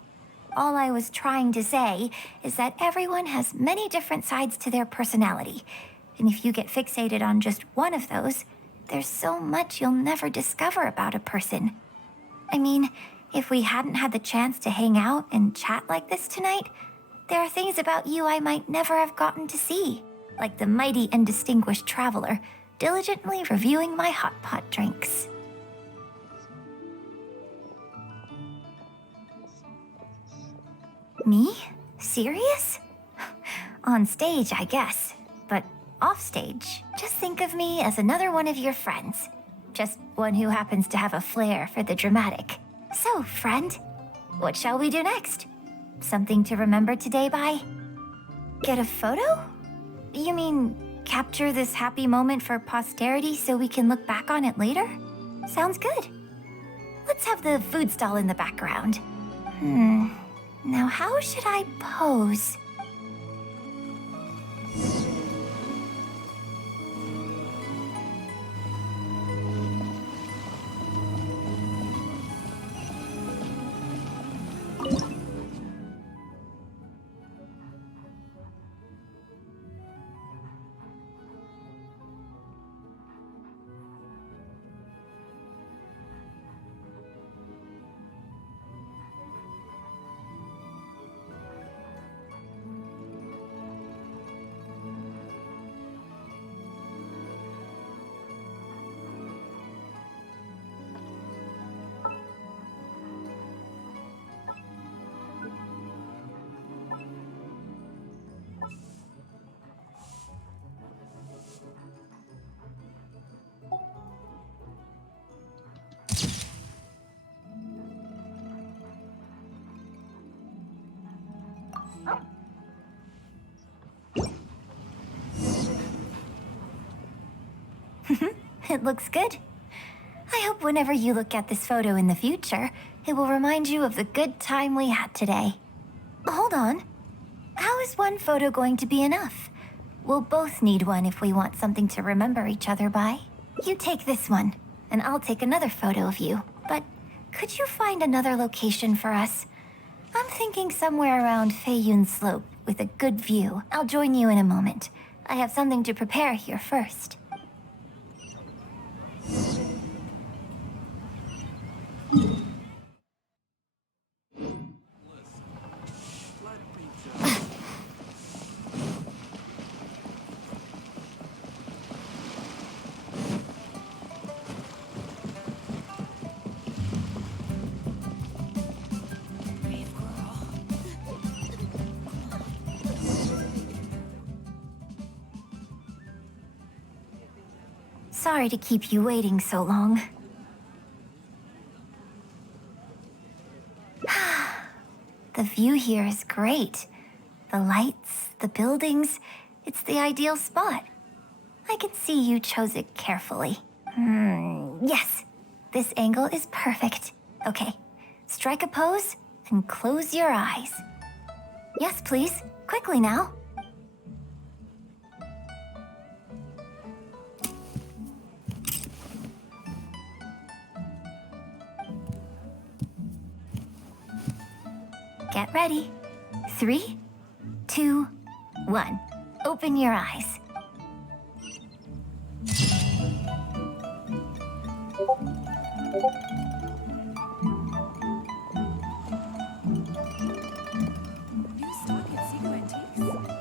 All I was trying to say is that everyone has many different sides to their personality. And if you get fixated on just one of those, there's so much you'll never discover about a person. I mean, if we hadn't had the chance to hang out and chat like this tonight, there are things about you I might never have gotten to see, like the mighty and distinguished traveler, diligently reviewing my hot pot drinks. Me? Serious? On stage, I guess. But off stage, just think of me as another one of your friends. Just one who happens to have a flair for the dramatic. So, friend, what shall we do next? Something to remember today by? Get a photo? You mean capture this happy moment for posterity so we can look back on it later? Sounds good. Let's have the food stall in the background. Now how should I pose? It looks good. I hope whenever you look at this photo in the future, it will remind you of the good time we had today. Hold on. How is one photo going to be enough? We'll both need one if we want something to remember each other by. You take this one, and I'll take another photo of you. But could you find another location for us? I'm thinking somewhere around Feiyun Slope with a good view. I'll join you in a moment. I have something to prepare here first. Sorry to keep you waiting so long. The view here is great. The lights, the buildings, it's the ideal spot. I can see you chose it carefully. Yes, this angle is perfect. Okay, strike a pose and close your eyes. Yes, please, quickly now. Get ready. 3, 2, 1. Open your eyes. New stock at Sequo Antiques?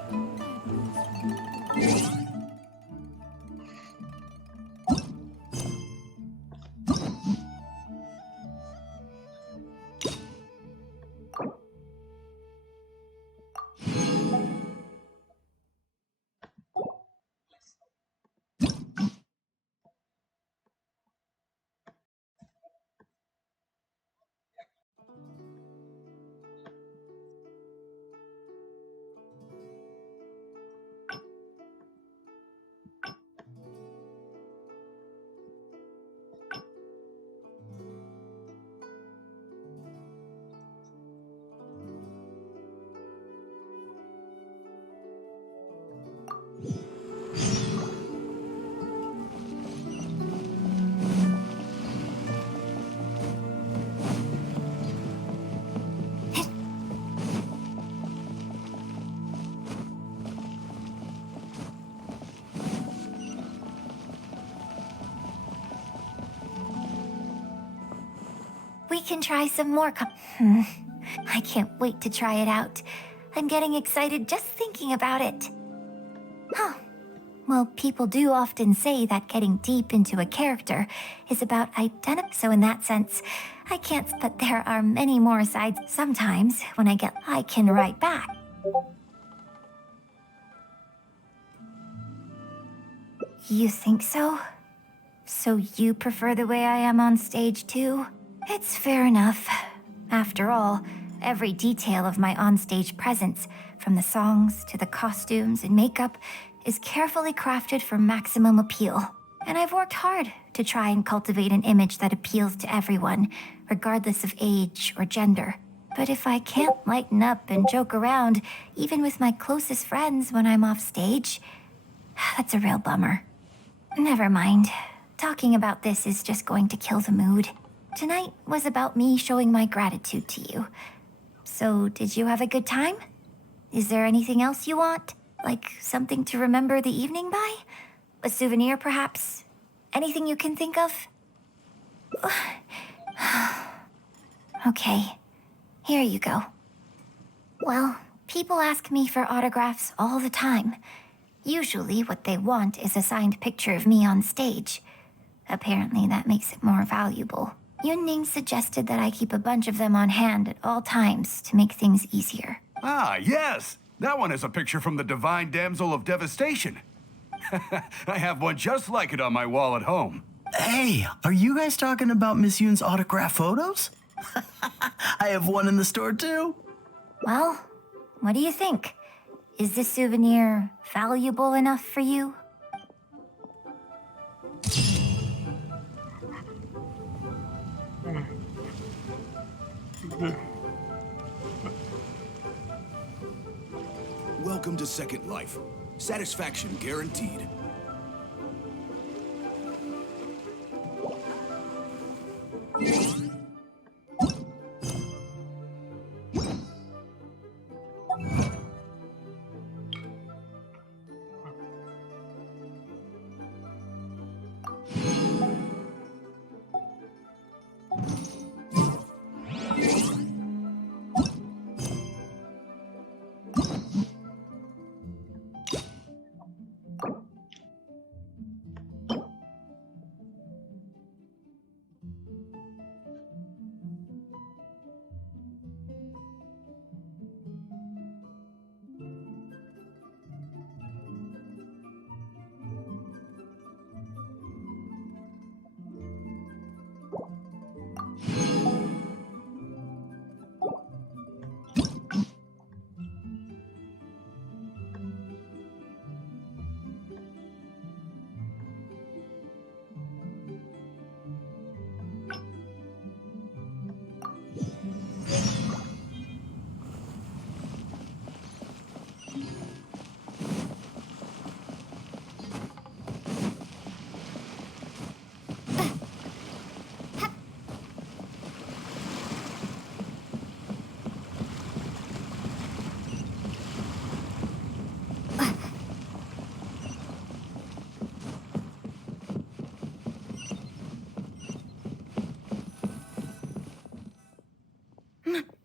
We can try some more I can't wait to try it out. I'm getting excited just thinking about it. Huh. Well, people do often say that getting deep into a character is about identity. So in that sense, I can't, but there are many more sides. Sometimes, when I can write back. You think so? So you prefer the way I am on stage too? It's fair enough. After all, every detail of my onstage presence, from the songs to the costumes and makeup, is carefully crafted for maximum appeal. And I've worked hard to try and cultivate an image that appeals to everyone, regardless of age or gender. But if I can't lighten up and joke around, even with my closest friends when I'm off stage, that's a real bummer. Never mind. Talking about this is just going to kill the mood. Tonight was about me showing my gratitude to you. So, did you have a good time? Is there anything else you want? Like something to remember the evening by? A souvenir, perhaps? Anything you can think of? Okay, here you go. Well, people ask me for autographs all the time. Usually what they want is a signed picture of me on stage. Apparently that makes it more valuable. Yun suggested that I keep a bunch of them on hand at all times to make things easier. Ah, yes! That one is a picture from the Divine Damsel of Devastation. I have one just like it on my wall at home. Hey, are you guys talking about Miss Yoon's autograph photos? I have one in the store too. Well, what do you think? Is this souvenir valuable enough for you? Welcome to Second Life. Satisfaction guaranteed.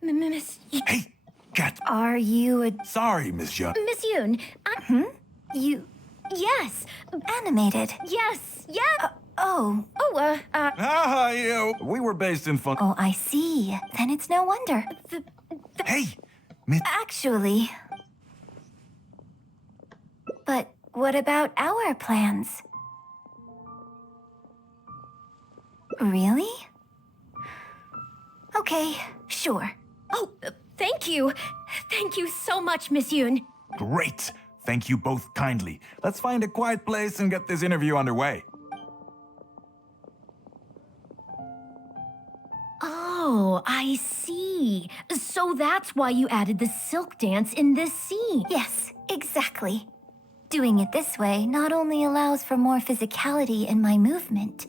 Miss... Hey, cat. Are you a... Sorry, Miss Yun. Miss Yoon, You... yes. animated? Yes, yes. Oh. Ah, we were based in fun. Oh, I see. Then it's no wonder. Hey, Miss... Actually... But what about our plans? Really? Okay, sure. Oh, thank you. Thank you so much, Miss Yoon. Great. Thank you both kindly. Let's find a quiet place and get this interview underway. Oh, I see. So that's why you added the silk dance in this scene. Yes, exactly. Doing it this way not only allows for more physicality in my movement,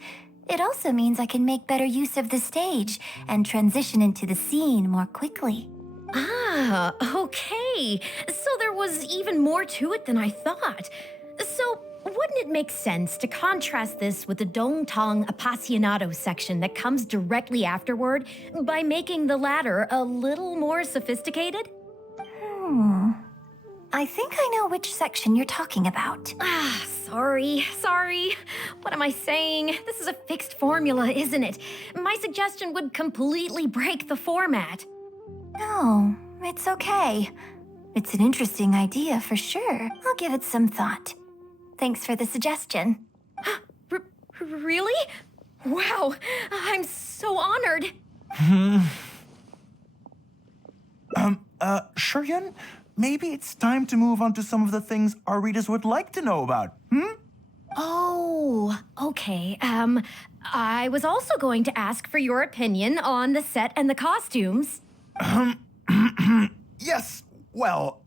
it also means I can make better use of the stage and transition into the scene more quickly. Ah, okay. So there was even more to it than I thought. So, wouldn't it make sense to contrast this with the Dongtong Appassionato section that comes directly afterward by making the latter a little more sophisticated? I think I know which section you're talking about. Sorry. What am I saying? This is a fixed formula, isn't it? My suggestion would completely break the format. No, it's okay. It's an interesting idea for sure. I'll give it some thought. Thanks for the suggestion. Really? Wow, I'm so honored. Yun, maybe it's time to move on to some of the things our readers would like to know about, Oh, okay. I was also going to ask for your opinion on the set and the costumes. Yes, well,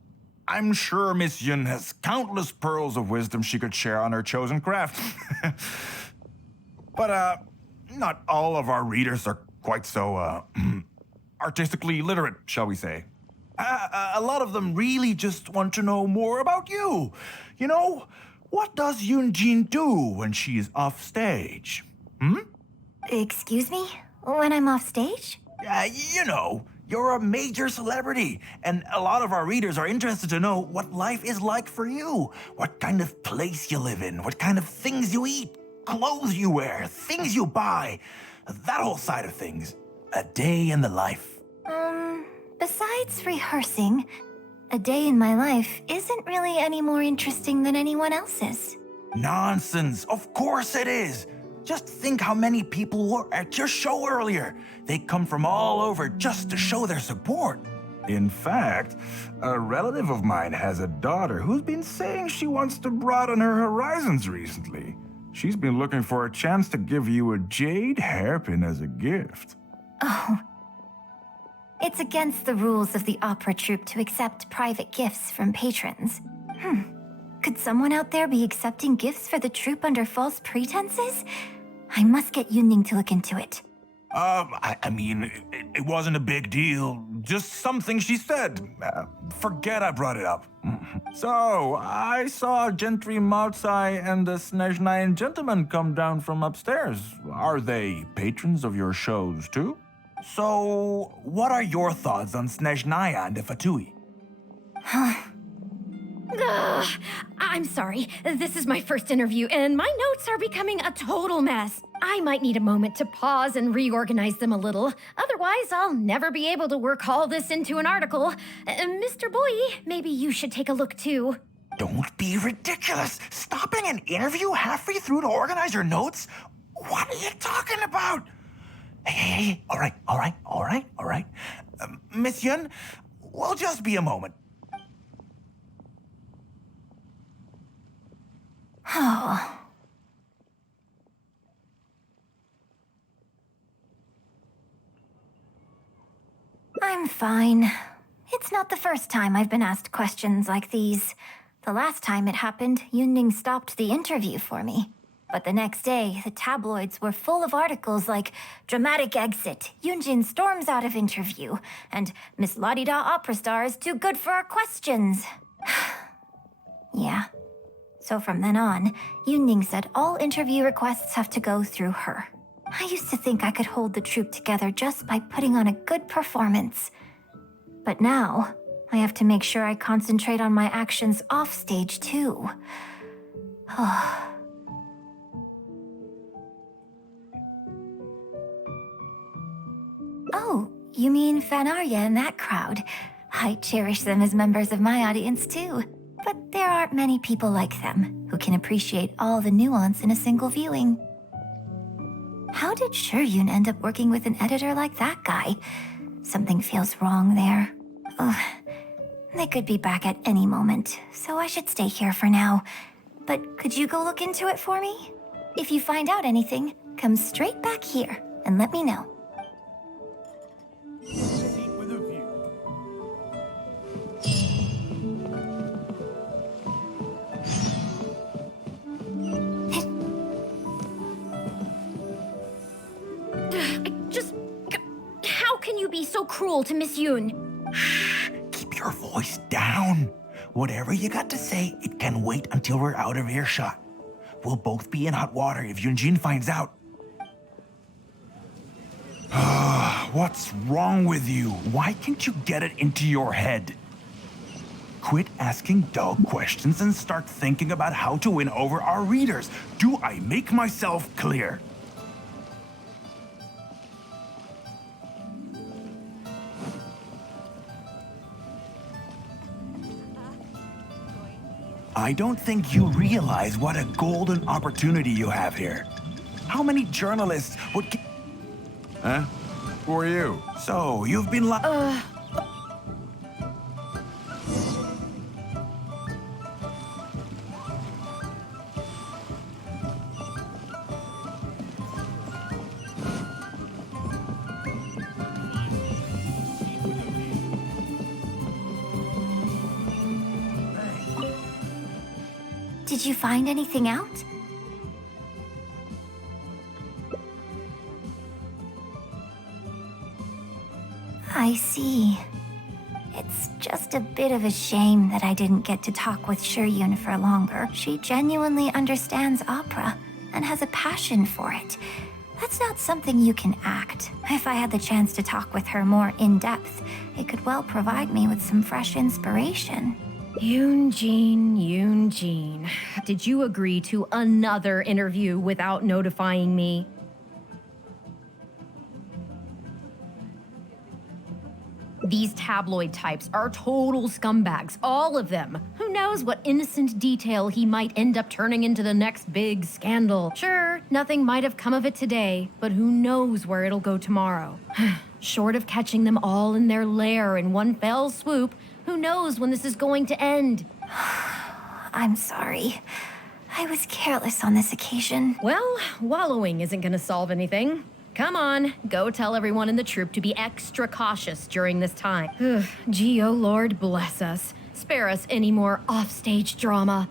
I'm sure Miss Yun has countless pearls of wisdom she could share on her chosen craft. But, not all of our readers are quite so, artistically literate, shall we say. A lot of them really just want to know more about you. You know, what does Yun Jin do when she is off stage? Excuse me? When I'm off stage? You know, you're a major celebrity, and a lot of our readers are interested to know what life is like for you. What kind of place you live in, what kind of things you eat, clothes you wear, things you buy. That whole side of things. A day in the life. Besides rehearsing, a day in my life isn't really any more interesting than anyone else's. Nonsense. Of course it is. Just think how many people were at your show earlier. They come from all over just to show their support. In fact, a relative of mine has a daughter who's been saying she wants to broaden her horizons recently. She's been looking for a chance to give you a jade hairpin as a gift. Oh. It's against the rules of the opera troupe to accept private gifts from patrons. Could someone out there be accepting gifts for the troupe under false pretenses? I must get Yunning to look into it. I mean, it wasn't a big deal. Just something she said. Forget I brought it up. So, I saw Gentry Maotsai and the Snezhnayan gentleman come down from upstairs. Are they patrons of your shows, too? So, what are your thoughts on Snezhnaya and the Fatui? I'm sorry. This is my first interview, and my notes are becoming a total mess. I might need a moment to pause and reorganize them a little. Otherwise, I'll never be able to work all this into an article. Mr. Boyi, maybe you should take a look too. Don't be ridiculous. Stopping an interview halfway through to organize your notes? What are you talking about? Hey, all right. Miss Yun, we'll just be a moment. Oh. I'm fine. It's not the first time I've been asked questions like these. The last time it happened, Yunning stopped the interview for me. But the next day, the tabloids were full of articles like "Dramatic Exit, Yun Jin storms out of interview," and "Miss La-di-da opera star is too good for our questions." Yeah. So from then on, Yunning said all interview requests have to go through her. I used to think I could hold the troupe together just by putting on a good performance. But now, I have to make sure I concentrate on my actions off stage too. Oh, you mean Fanarya and that crowd? I cherish them as members of my audience too. But there aren't many people like them who can appreciate all the nuance in a single viewing. How did Shuryun end up working with an editor like that guy? Something feels wrong there. Ugh. They could be back at any moment, so I should stay here for now. But could you go look into it for me? If you find out anything, come straight back here and let me know. With a view. How can you be so cruel to Miss Yun? Shh, keep your voice down. Whatever you got to say, it can wait until we're out of earshot. We'll both be in hot water if Yun Jin finds out. What's wrong with you? Why can't you get it into your head? Quit asking dull questions and start thinking about how to win over our readers. Do I make myself clear? I don't think you realize what a golden opportunity you have here. How many journalists would... Huh? Who are you? So, you've been Did you find anything out? I see. It's just a bit of a shame that I didn't get to talk with Yun for longer. She genuinely understands opera and has a passion for it. That's not something you can act. If I had the chance to talk with her more in depth, it could well provide me with some fresh inspiration. Yun Jin. Did you agree to another interview without notifying me? These tabloid types are total scumbags, all of them. Who knows what innocent detail he might end up turning into the next big scandal. Sure, nothing might have come of it today, but who knows where it'll go tomorrow. Short of catching them all in their lair in one fell swoop, who knows when this is going to end? I'm sorry. I was careless on this occasion. Well, wallowing isn't gonna solve anything. Come on, go tell everyone in the troupe to be extra cautious during this time. Gee, oh Lord, bless us. Spare us any more offstage drama.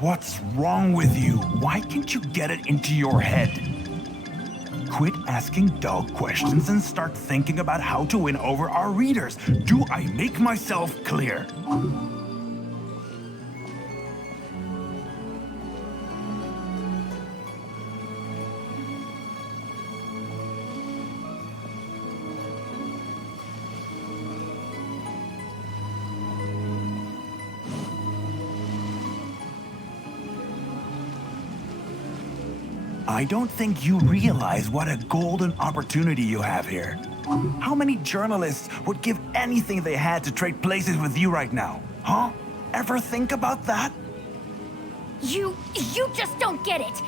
What's wrong with you? Why can't you get it into your head? Quit asking dull questions and start thinking about how to win over our readers. Do I make myself clear? I don't think you realize what a golden opportunity you have here. How many journalists would give anything they had to trade places with you right now? Huh? Ever think about that? You just don't get it.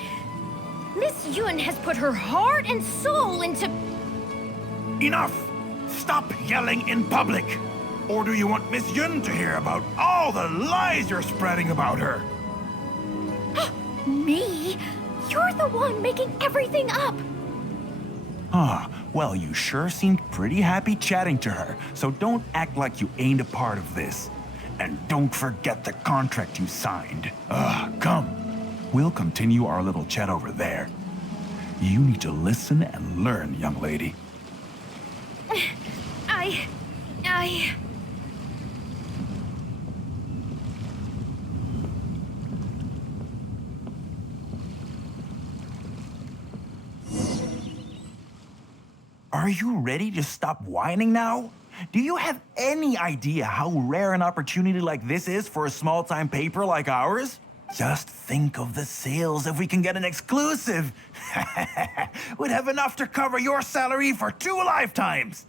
Miss Yun has put her heart and soul into... Enough! Stop yelling in public! Or do you want Miss Yun to hear about all the lies you're spreading about her? Me? You're the one making everything up! Well, you sure seemed pretty happy chatting to her, so don't act like you ain't a part of this. And don't forget the contract you signed. Come. We'll continue our little chat over there. You need to listen and learn, young lady. Are you ready to stop whining now? Do you have any idea how rare an opportunity like this is for a small-time paper like ours? Just think of the sales if we can get an exclusive. We'd have enough to cover your salary for 2 lifetimes.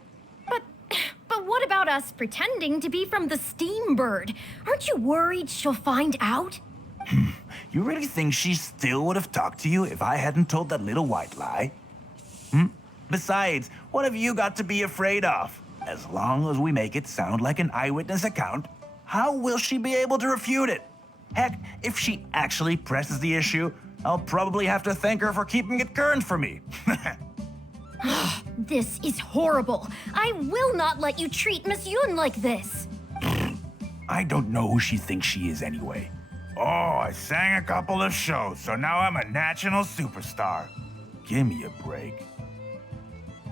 But what about us pretending to be from the Steambird? Aren't you worried she'll find out? You really think she still would have talked to you if I hadn't told that little white lie? Besides, what have you got to be afraid of? As long as we make it sound like an eyewitness account, how will she be able to refute it? Heck, if she actually presses the issue, I'll probably have to thank her for keeping it current for me. This is horrible. I will not let you treat Miss Yun like this. I don't know who she thinks she is anyway. Oh, I sang a couple of shows, so now I'm a national superstar. Give me a break.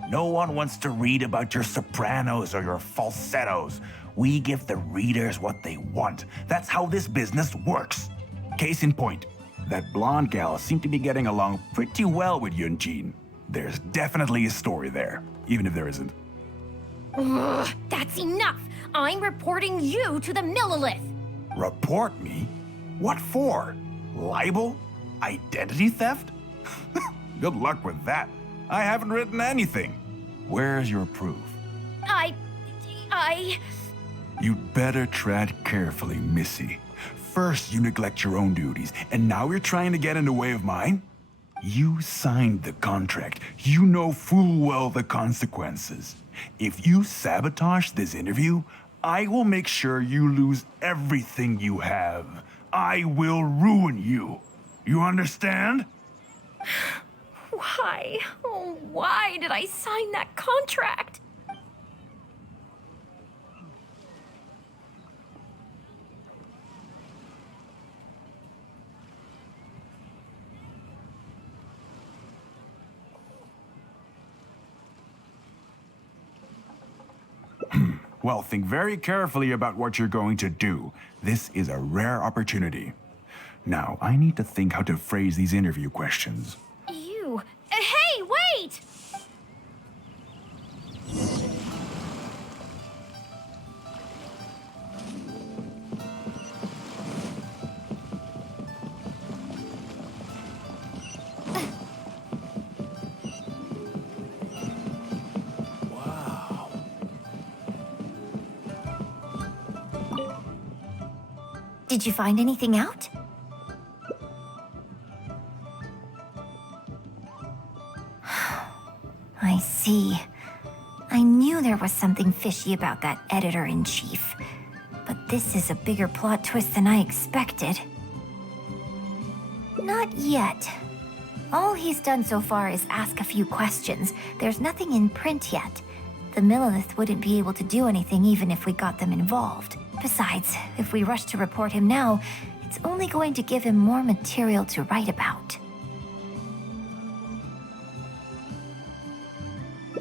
No one wants to read about your sopranos or your falsettos. We give the readers what they want. That's how this business works. Case in point, that blonde gal seemed to be getting along pretty well with Yun Jin. There's definitely a story there, even if there isn't. Ugh, that's enough. I'm reporting you to the Millilith. Report me? What for? Libel? Identity theft? Good luck with that. I haven't written anything. Where's your proof? You'd better tread carefully, Missy. First, you neglect your own duties, and now you're trying to get in the way of mine? You signed the contract. You know full well the consequences. If you sabotage this interview, I will make sure you lose everything you have. I will ruin you. You understand? Why? Oh, why did I sign that contract? Well, think very carefully about what you're going to do. This is a rare opportunity. Now, I need to think how to phrase these interview questions. You. Hey, wait! Did you find anything out? I see. I knew there was something fishy about that editor-in-chief. But this is a bigger plot twist than I expected. Not yet. All he's done so far is ask a few questions. There's nothing in print yet. The Millilith wouldn't be able to do anything even if we got them involved. Besides, if we rush to report him now, it's only going to give him more material to write about.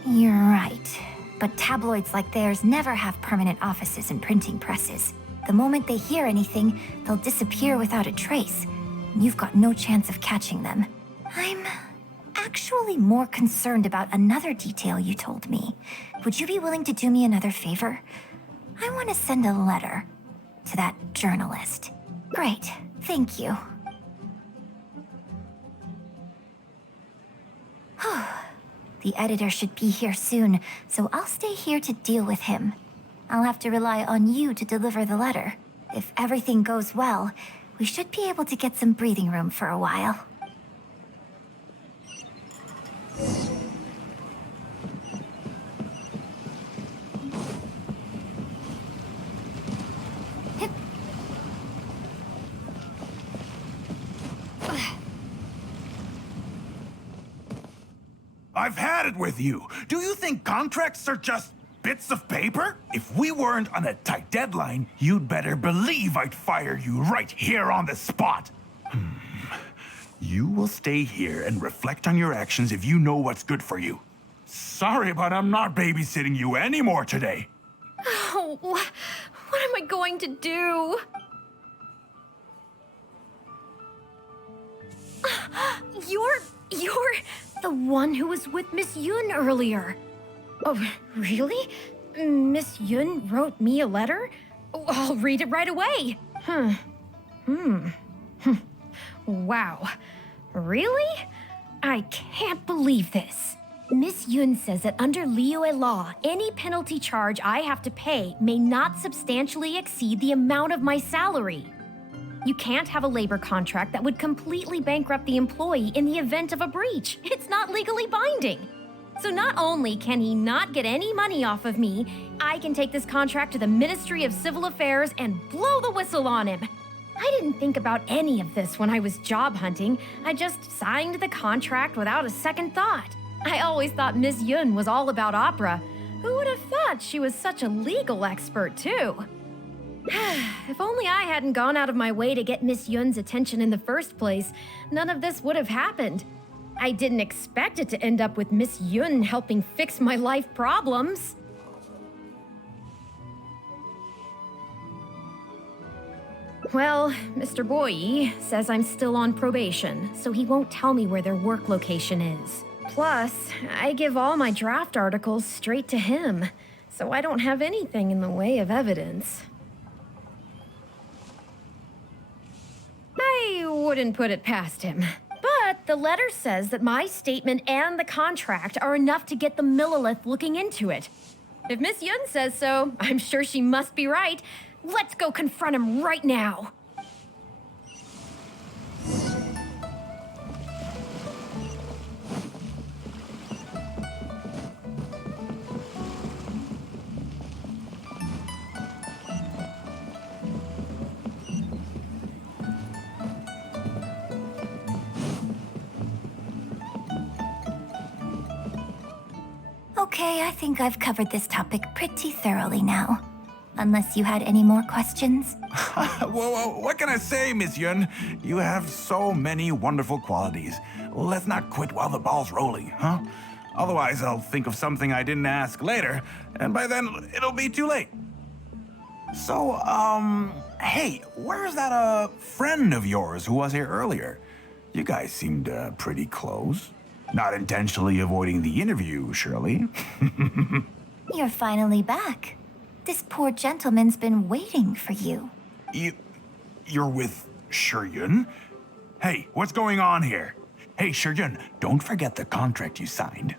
You're right. But tabloids like theirs never have permanent offices and printing presses. The moment they hear anything, they'll disappear without a trace. You've got no chance of catching them. I'm actually more concerned about another detail you told me. Would you be willing to do me another favor? I want to send a letter to that journalist. Great, thank you. The editor should be here soon, so I'll stay here to deal with him. I'll have to rely on you to deliver the letter. If everything goes well, we should be able to get some breathing room for a while. I've had it with you. Do you think contracts are just bits of paper? If we weren't on a tight deadline, you'd better believe I'd fire you right here on the spot. You will stay here and reflect on your actions if you know what's good for you. Sorry, but I'm not babysitting you anymore today. Oh, what am I going to do? You're the one who was with Miss Yun earlier. Oh, really? Miss Yun wrote me a letter? Oh, I'll read it right away. Wow. Really? I can't believe this. Miss Yun says that under Liyue law, any penalty charge I have to pay may not substantially exceed the amount of my salary. You can't have a labor contract that would completely bankrupt the employee in the event of a breach. It's not legally binding. So not only can he not get any money off of me, I can take this contract to the Ministry of Civil Affairs and blow the whistle on him. I didn't think about any of this when I was job hunting. I just signed the contract without a second thought. I always thought Miss Yun was all about opera. Who would have thought she was such a legal expert, too? If only I hadn't gone out of my way to get Miss Yun's attention in the first place, none of this would have happened. I didn't expect it to end up with Miss Yun helping fix my life problems. Well, Mr. Boyi says I'm still on probation, so he won't tell me where their work location is. Plus, I give all my draft articles straight to him, so I don't have anything in the way of evidence. I wouldn't put it past him. But the letter says that my statement and the contract are enough to get the Millilith looking into it. If Miss Yun says so, I'm sure she must be right. Let's go confront him right now. Okay, I think I've covered this topic pretty thoroughly now. Unless you had any more questions? Well, what can I say, Miss Yun? You have so many wonderful qualities. Let's not quit while the ball's rolling, huh? Otherwise, I'll think of something I didn't ask later, and by then, it'll be too late. So, hey, where's that, friend of yours who was here earlier? You guys seemed, pretty close. Not intentionally avoiding the interview, surely? You're finally back. This poor gentleman's been waiting for you. You're with Yun? Hey, what's going on here? Hey, Yun, don't forget the contract you signed.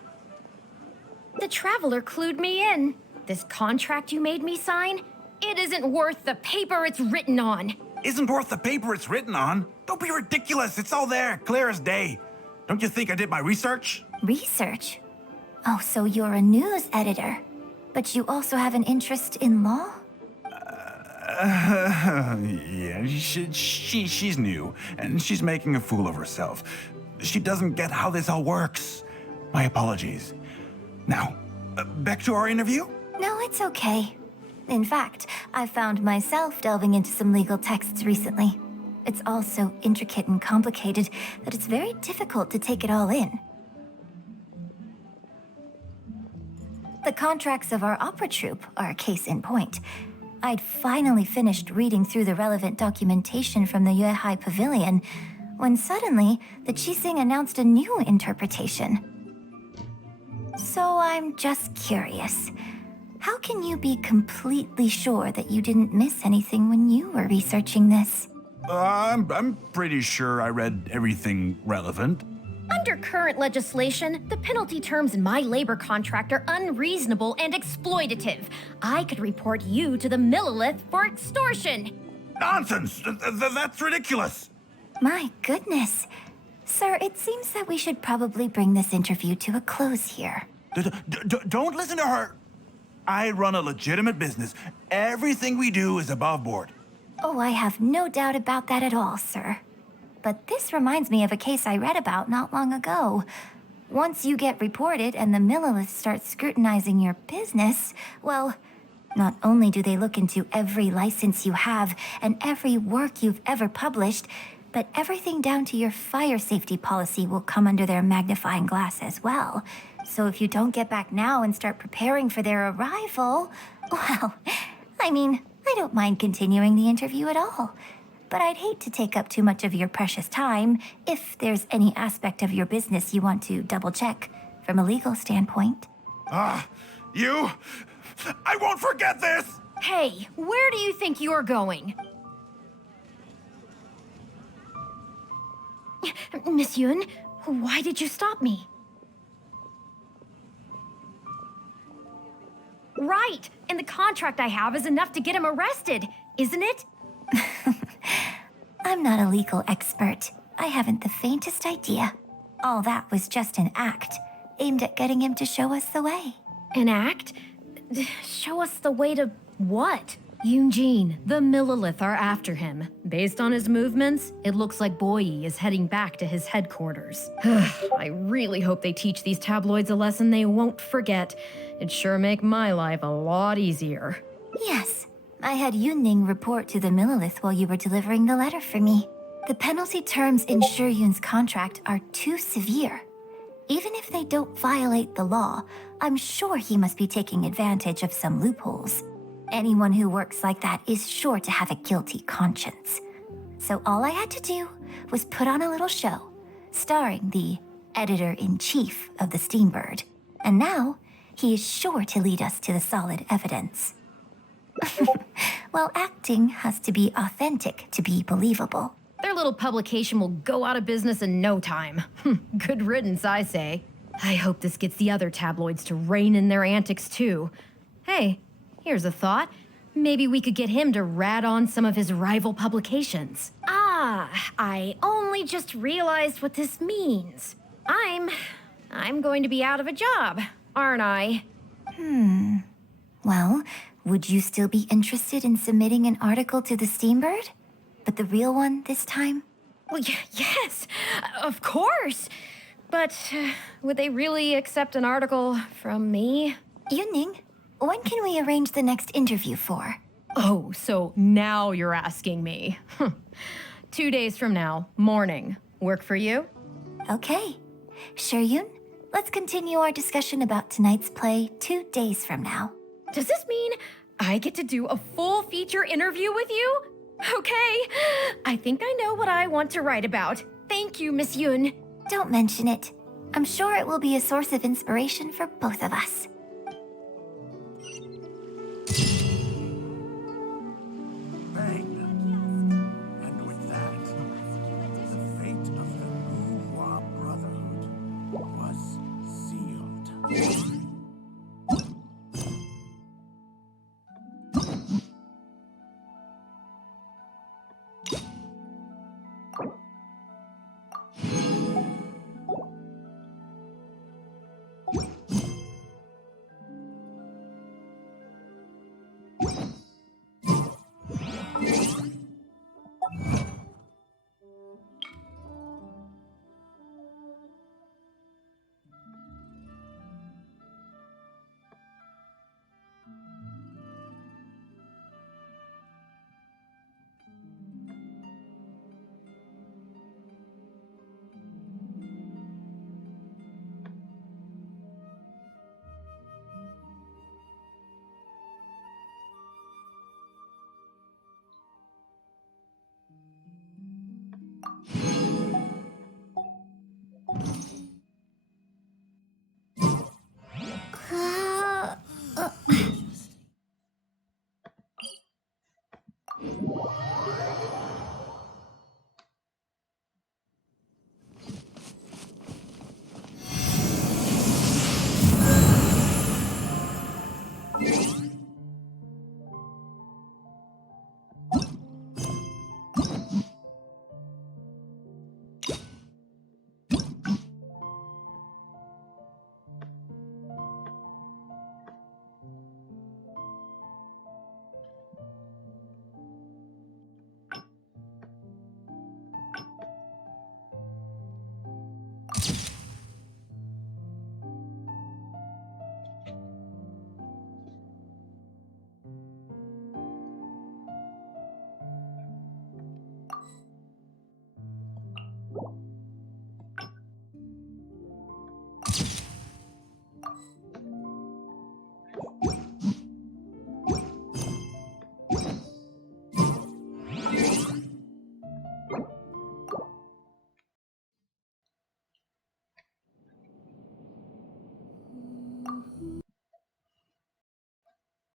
The Traveler clued me in. This contract you made me sign? It isn't worth the paper it's written on. Isn't worth the paper it's written on? Don't be ridiculous. It's all there, clear as day. Don't you think I did my research? Research? Oh, so you're a news editor. But you also have an interest in law? Yeah, she's new, and she's making a fool of herself. She doesn't get how this all works. My apologies. Now, back to our interview? No, it's okay. In fact, I found myself delving into some legal texts recently. It's all so intricate and complicated that it's very difficult to take it all in. The contracts of our opera troupe are a case in point. I'd finally finished reading through the relevant documentation from the Yuehai Pavilion when suddenly the Qixing announced a new interpretation. So I'm just curious. How can you be completely sure that you didn't miss anything when you were researching this? I'm pretty sure I read everything relevant. Under current legislation, the penalty terms in my labor contract are unreasonable and exploitative. I could report you to the Millilith for extortion. Nonsense! That's ridiculous! My goodness. Sir, it seems that we should probably bring this interview to a close here. Don't listen to her! I run a legitimate business. Everything we do is above board. Oh, I have no doubt about that at all, sir. But this reminds me of a case I read about not long ago. Once you get reported and the Millilith starts scrutinizing your business, well, not only do they look into every license you have and every work you've ever published, but everything down to your fire safety policy will come under their magnifying glass as well. So if you don't get back now and start preparing for their arrival, well, I mean, I don't mind continuing the interview at all. But I'd hate to take up too much of your precious time if there's any aspect of your business you want to double-check from a legal standpoint. You? I won't forget this! Hey, where do you think you're going? Miss Yun, why did you stop me? right. And the contract I have is enough to get him arrested, isn't it? I'm not a legal expert. I haven't the faintest idea. All that was just an act, aimed at getting him to show us the way. An act? Show us the way to what? Yun Jin, the Millilith are after him. Based on his movements, it looks like Boyi is heading back to his headquarters. I really hope they teach these tabloids a lesson they won't forget. It'd sure make my life a lot easier. Yes, I had Yunning report to the Millilith while you were delivering the letter for me. The penalty terms in Yun's contract are too severe. Even if they don't violate the law, I'm sure he must be taking advantage of some loopholes. Anyone who works like that is sure to have a guilty conscience. So all I had to do was put on a little show, starring the editor-in-chief of the Steambird. And now, he is sure to lead us to the solid evidence. Well, acting has to be authentic to be believable. Their little publication will go out of business in no time. Good riddance, I say. I hope this gets the other tabloids to rein in their antics too. Hey, here's a thought. Maybe we could get him to rat on some of his rival publications. Ah, I only just realized what this means. I'm going to be out of a job, aren't I? Well, would you still be interested in submitting an article to the Steambird? But the real one this time? Well, yes, of course. But would they really accept an article from me? Yunning, when can we arrange the next interview for? Oh, so now you're asking me. 2 days from now, morning. Work for you? Okay. Yun, let's continue our discussion about tonight's play 2 days from now. Does this mean I get to do a full feature interview with you? Okay, I think I know what I want to write about. Thank you, Miss Yun. Don't mention it. I'm sure it will be a source of inspiration for both of us.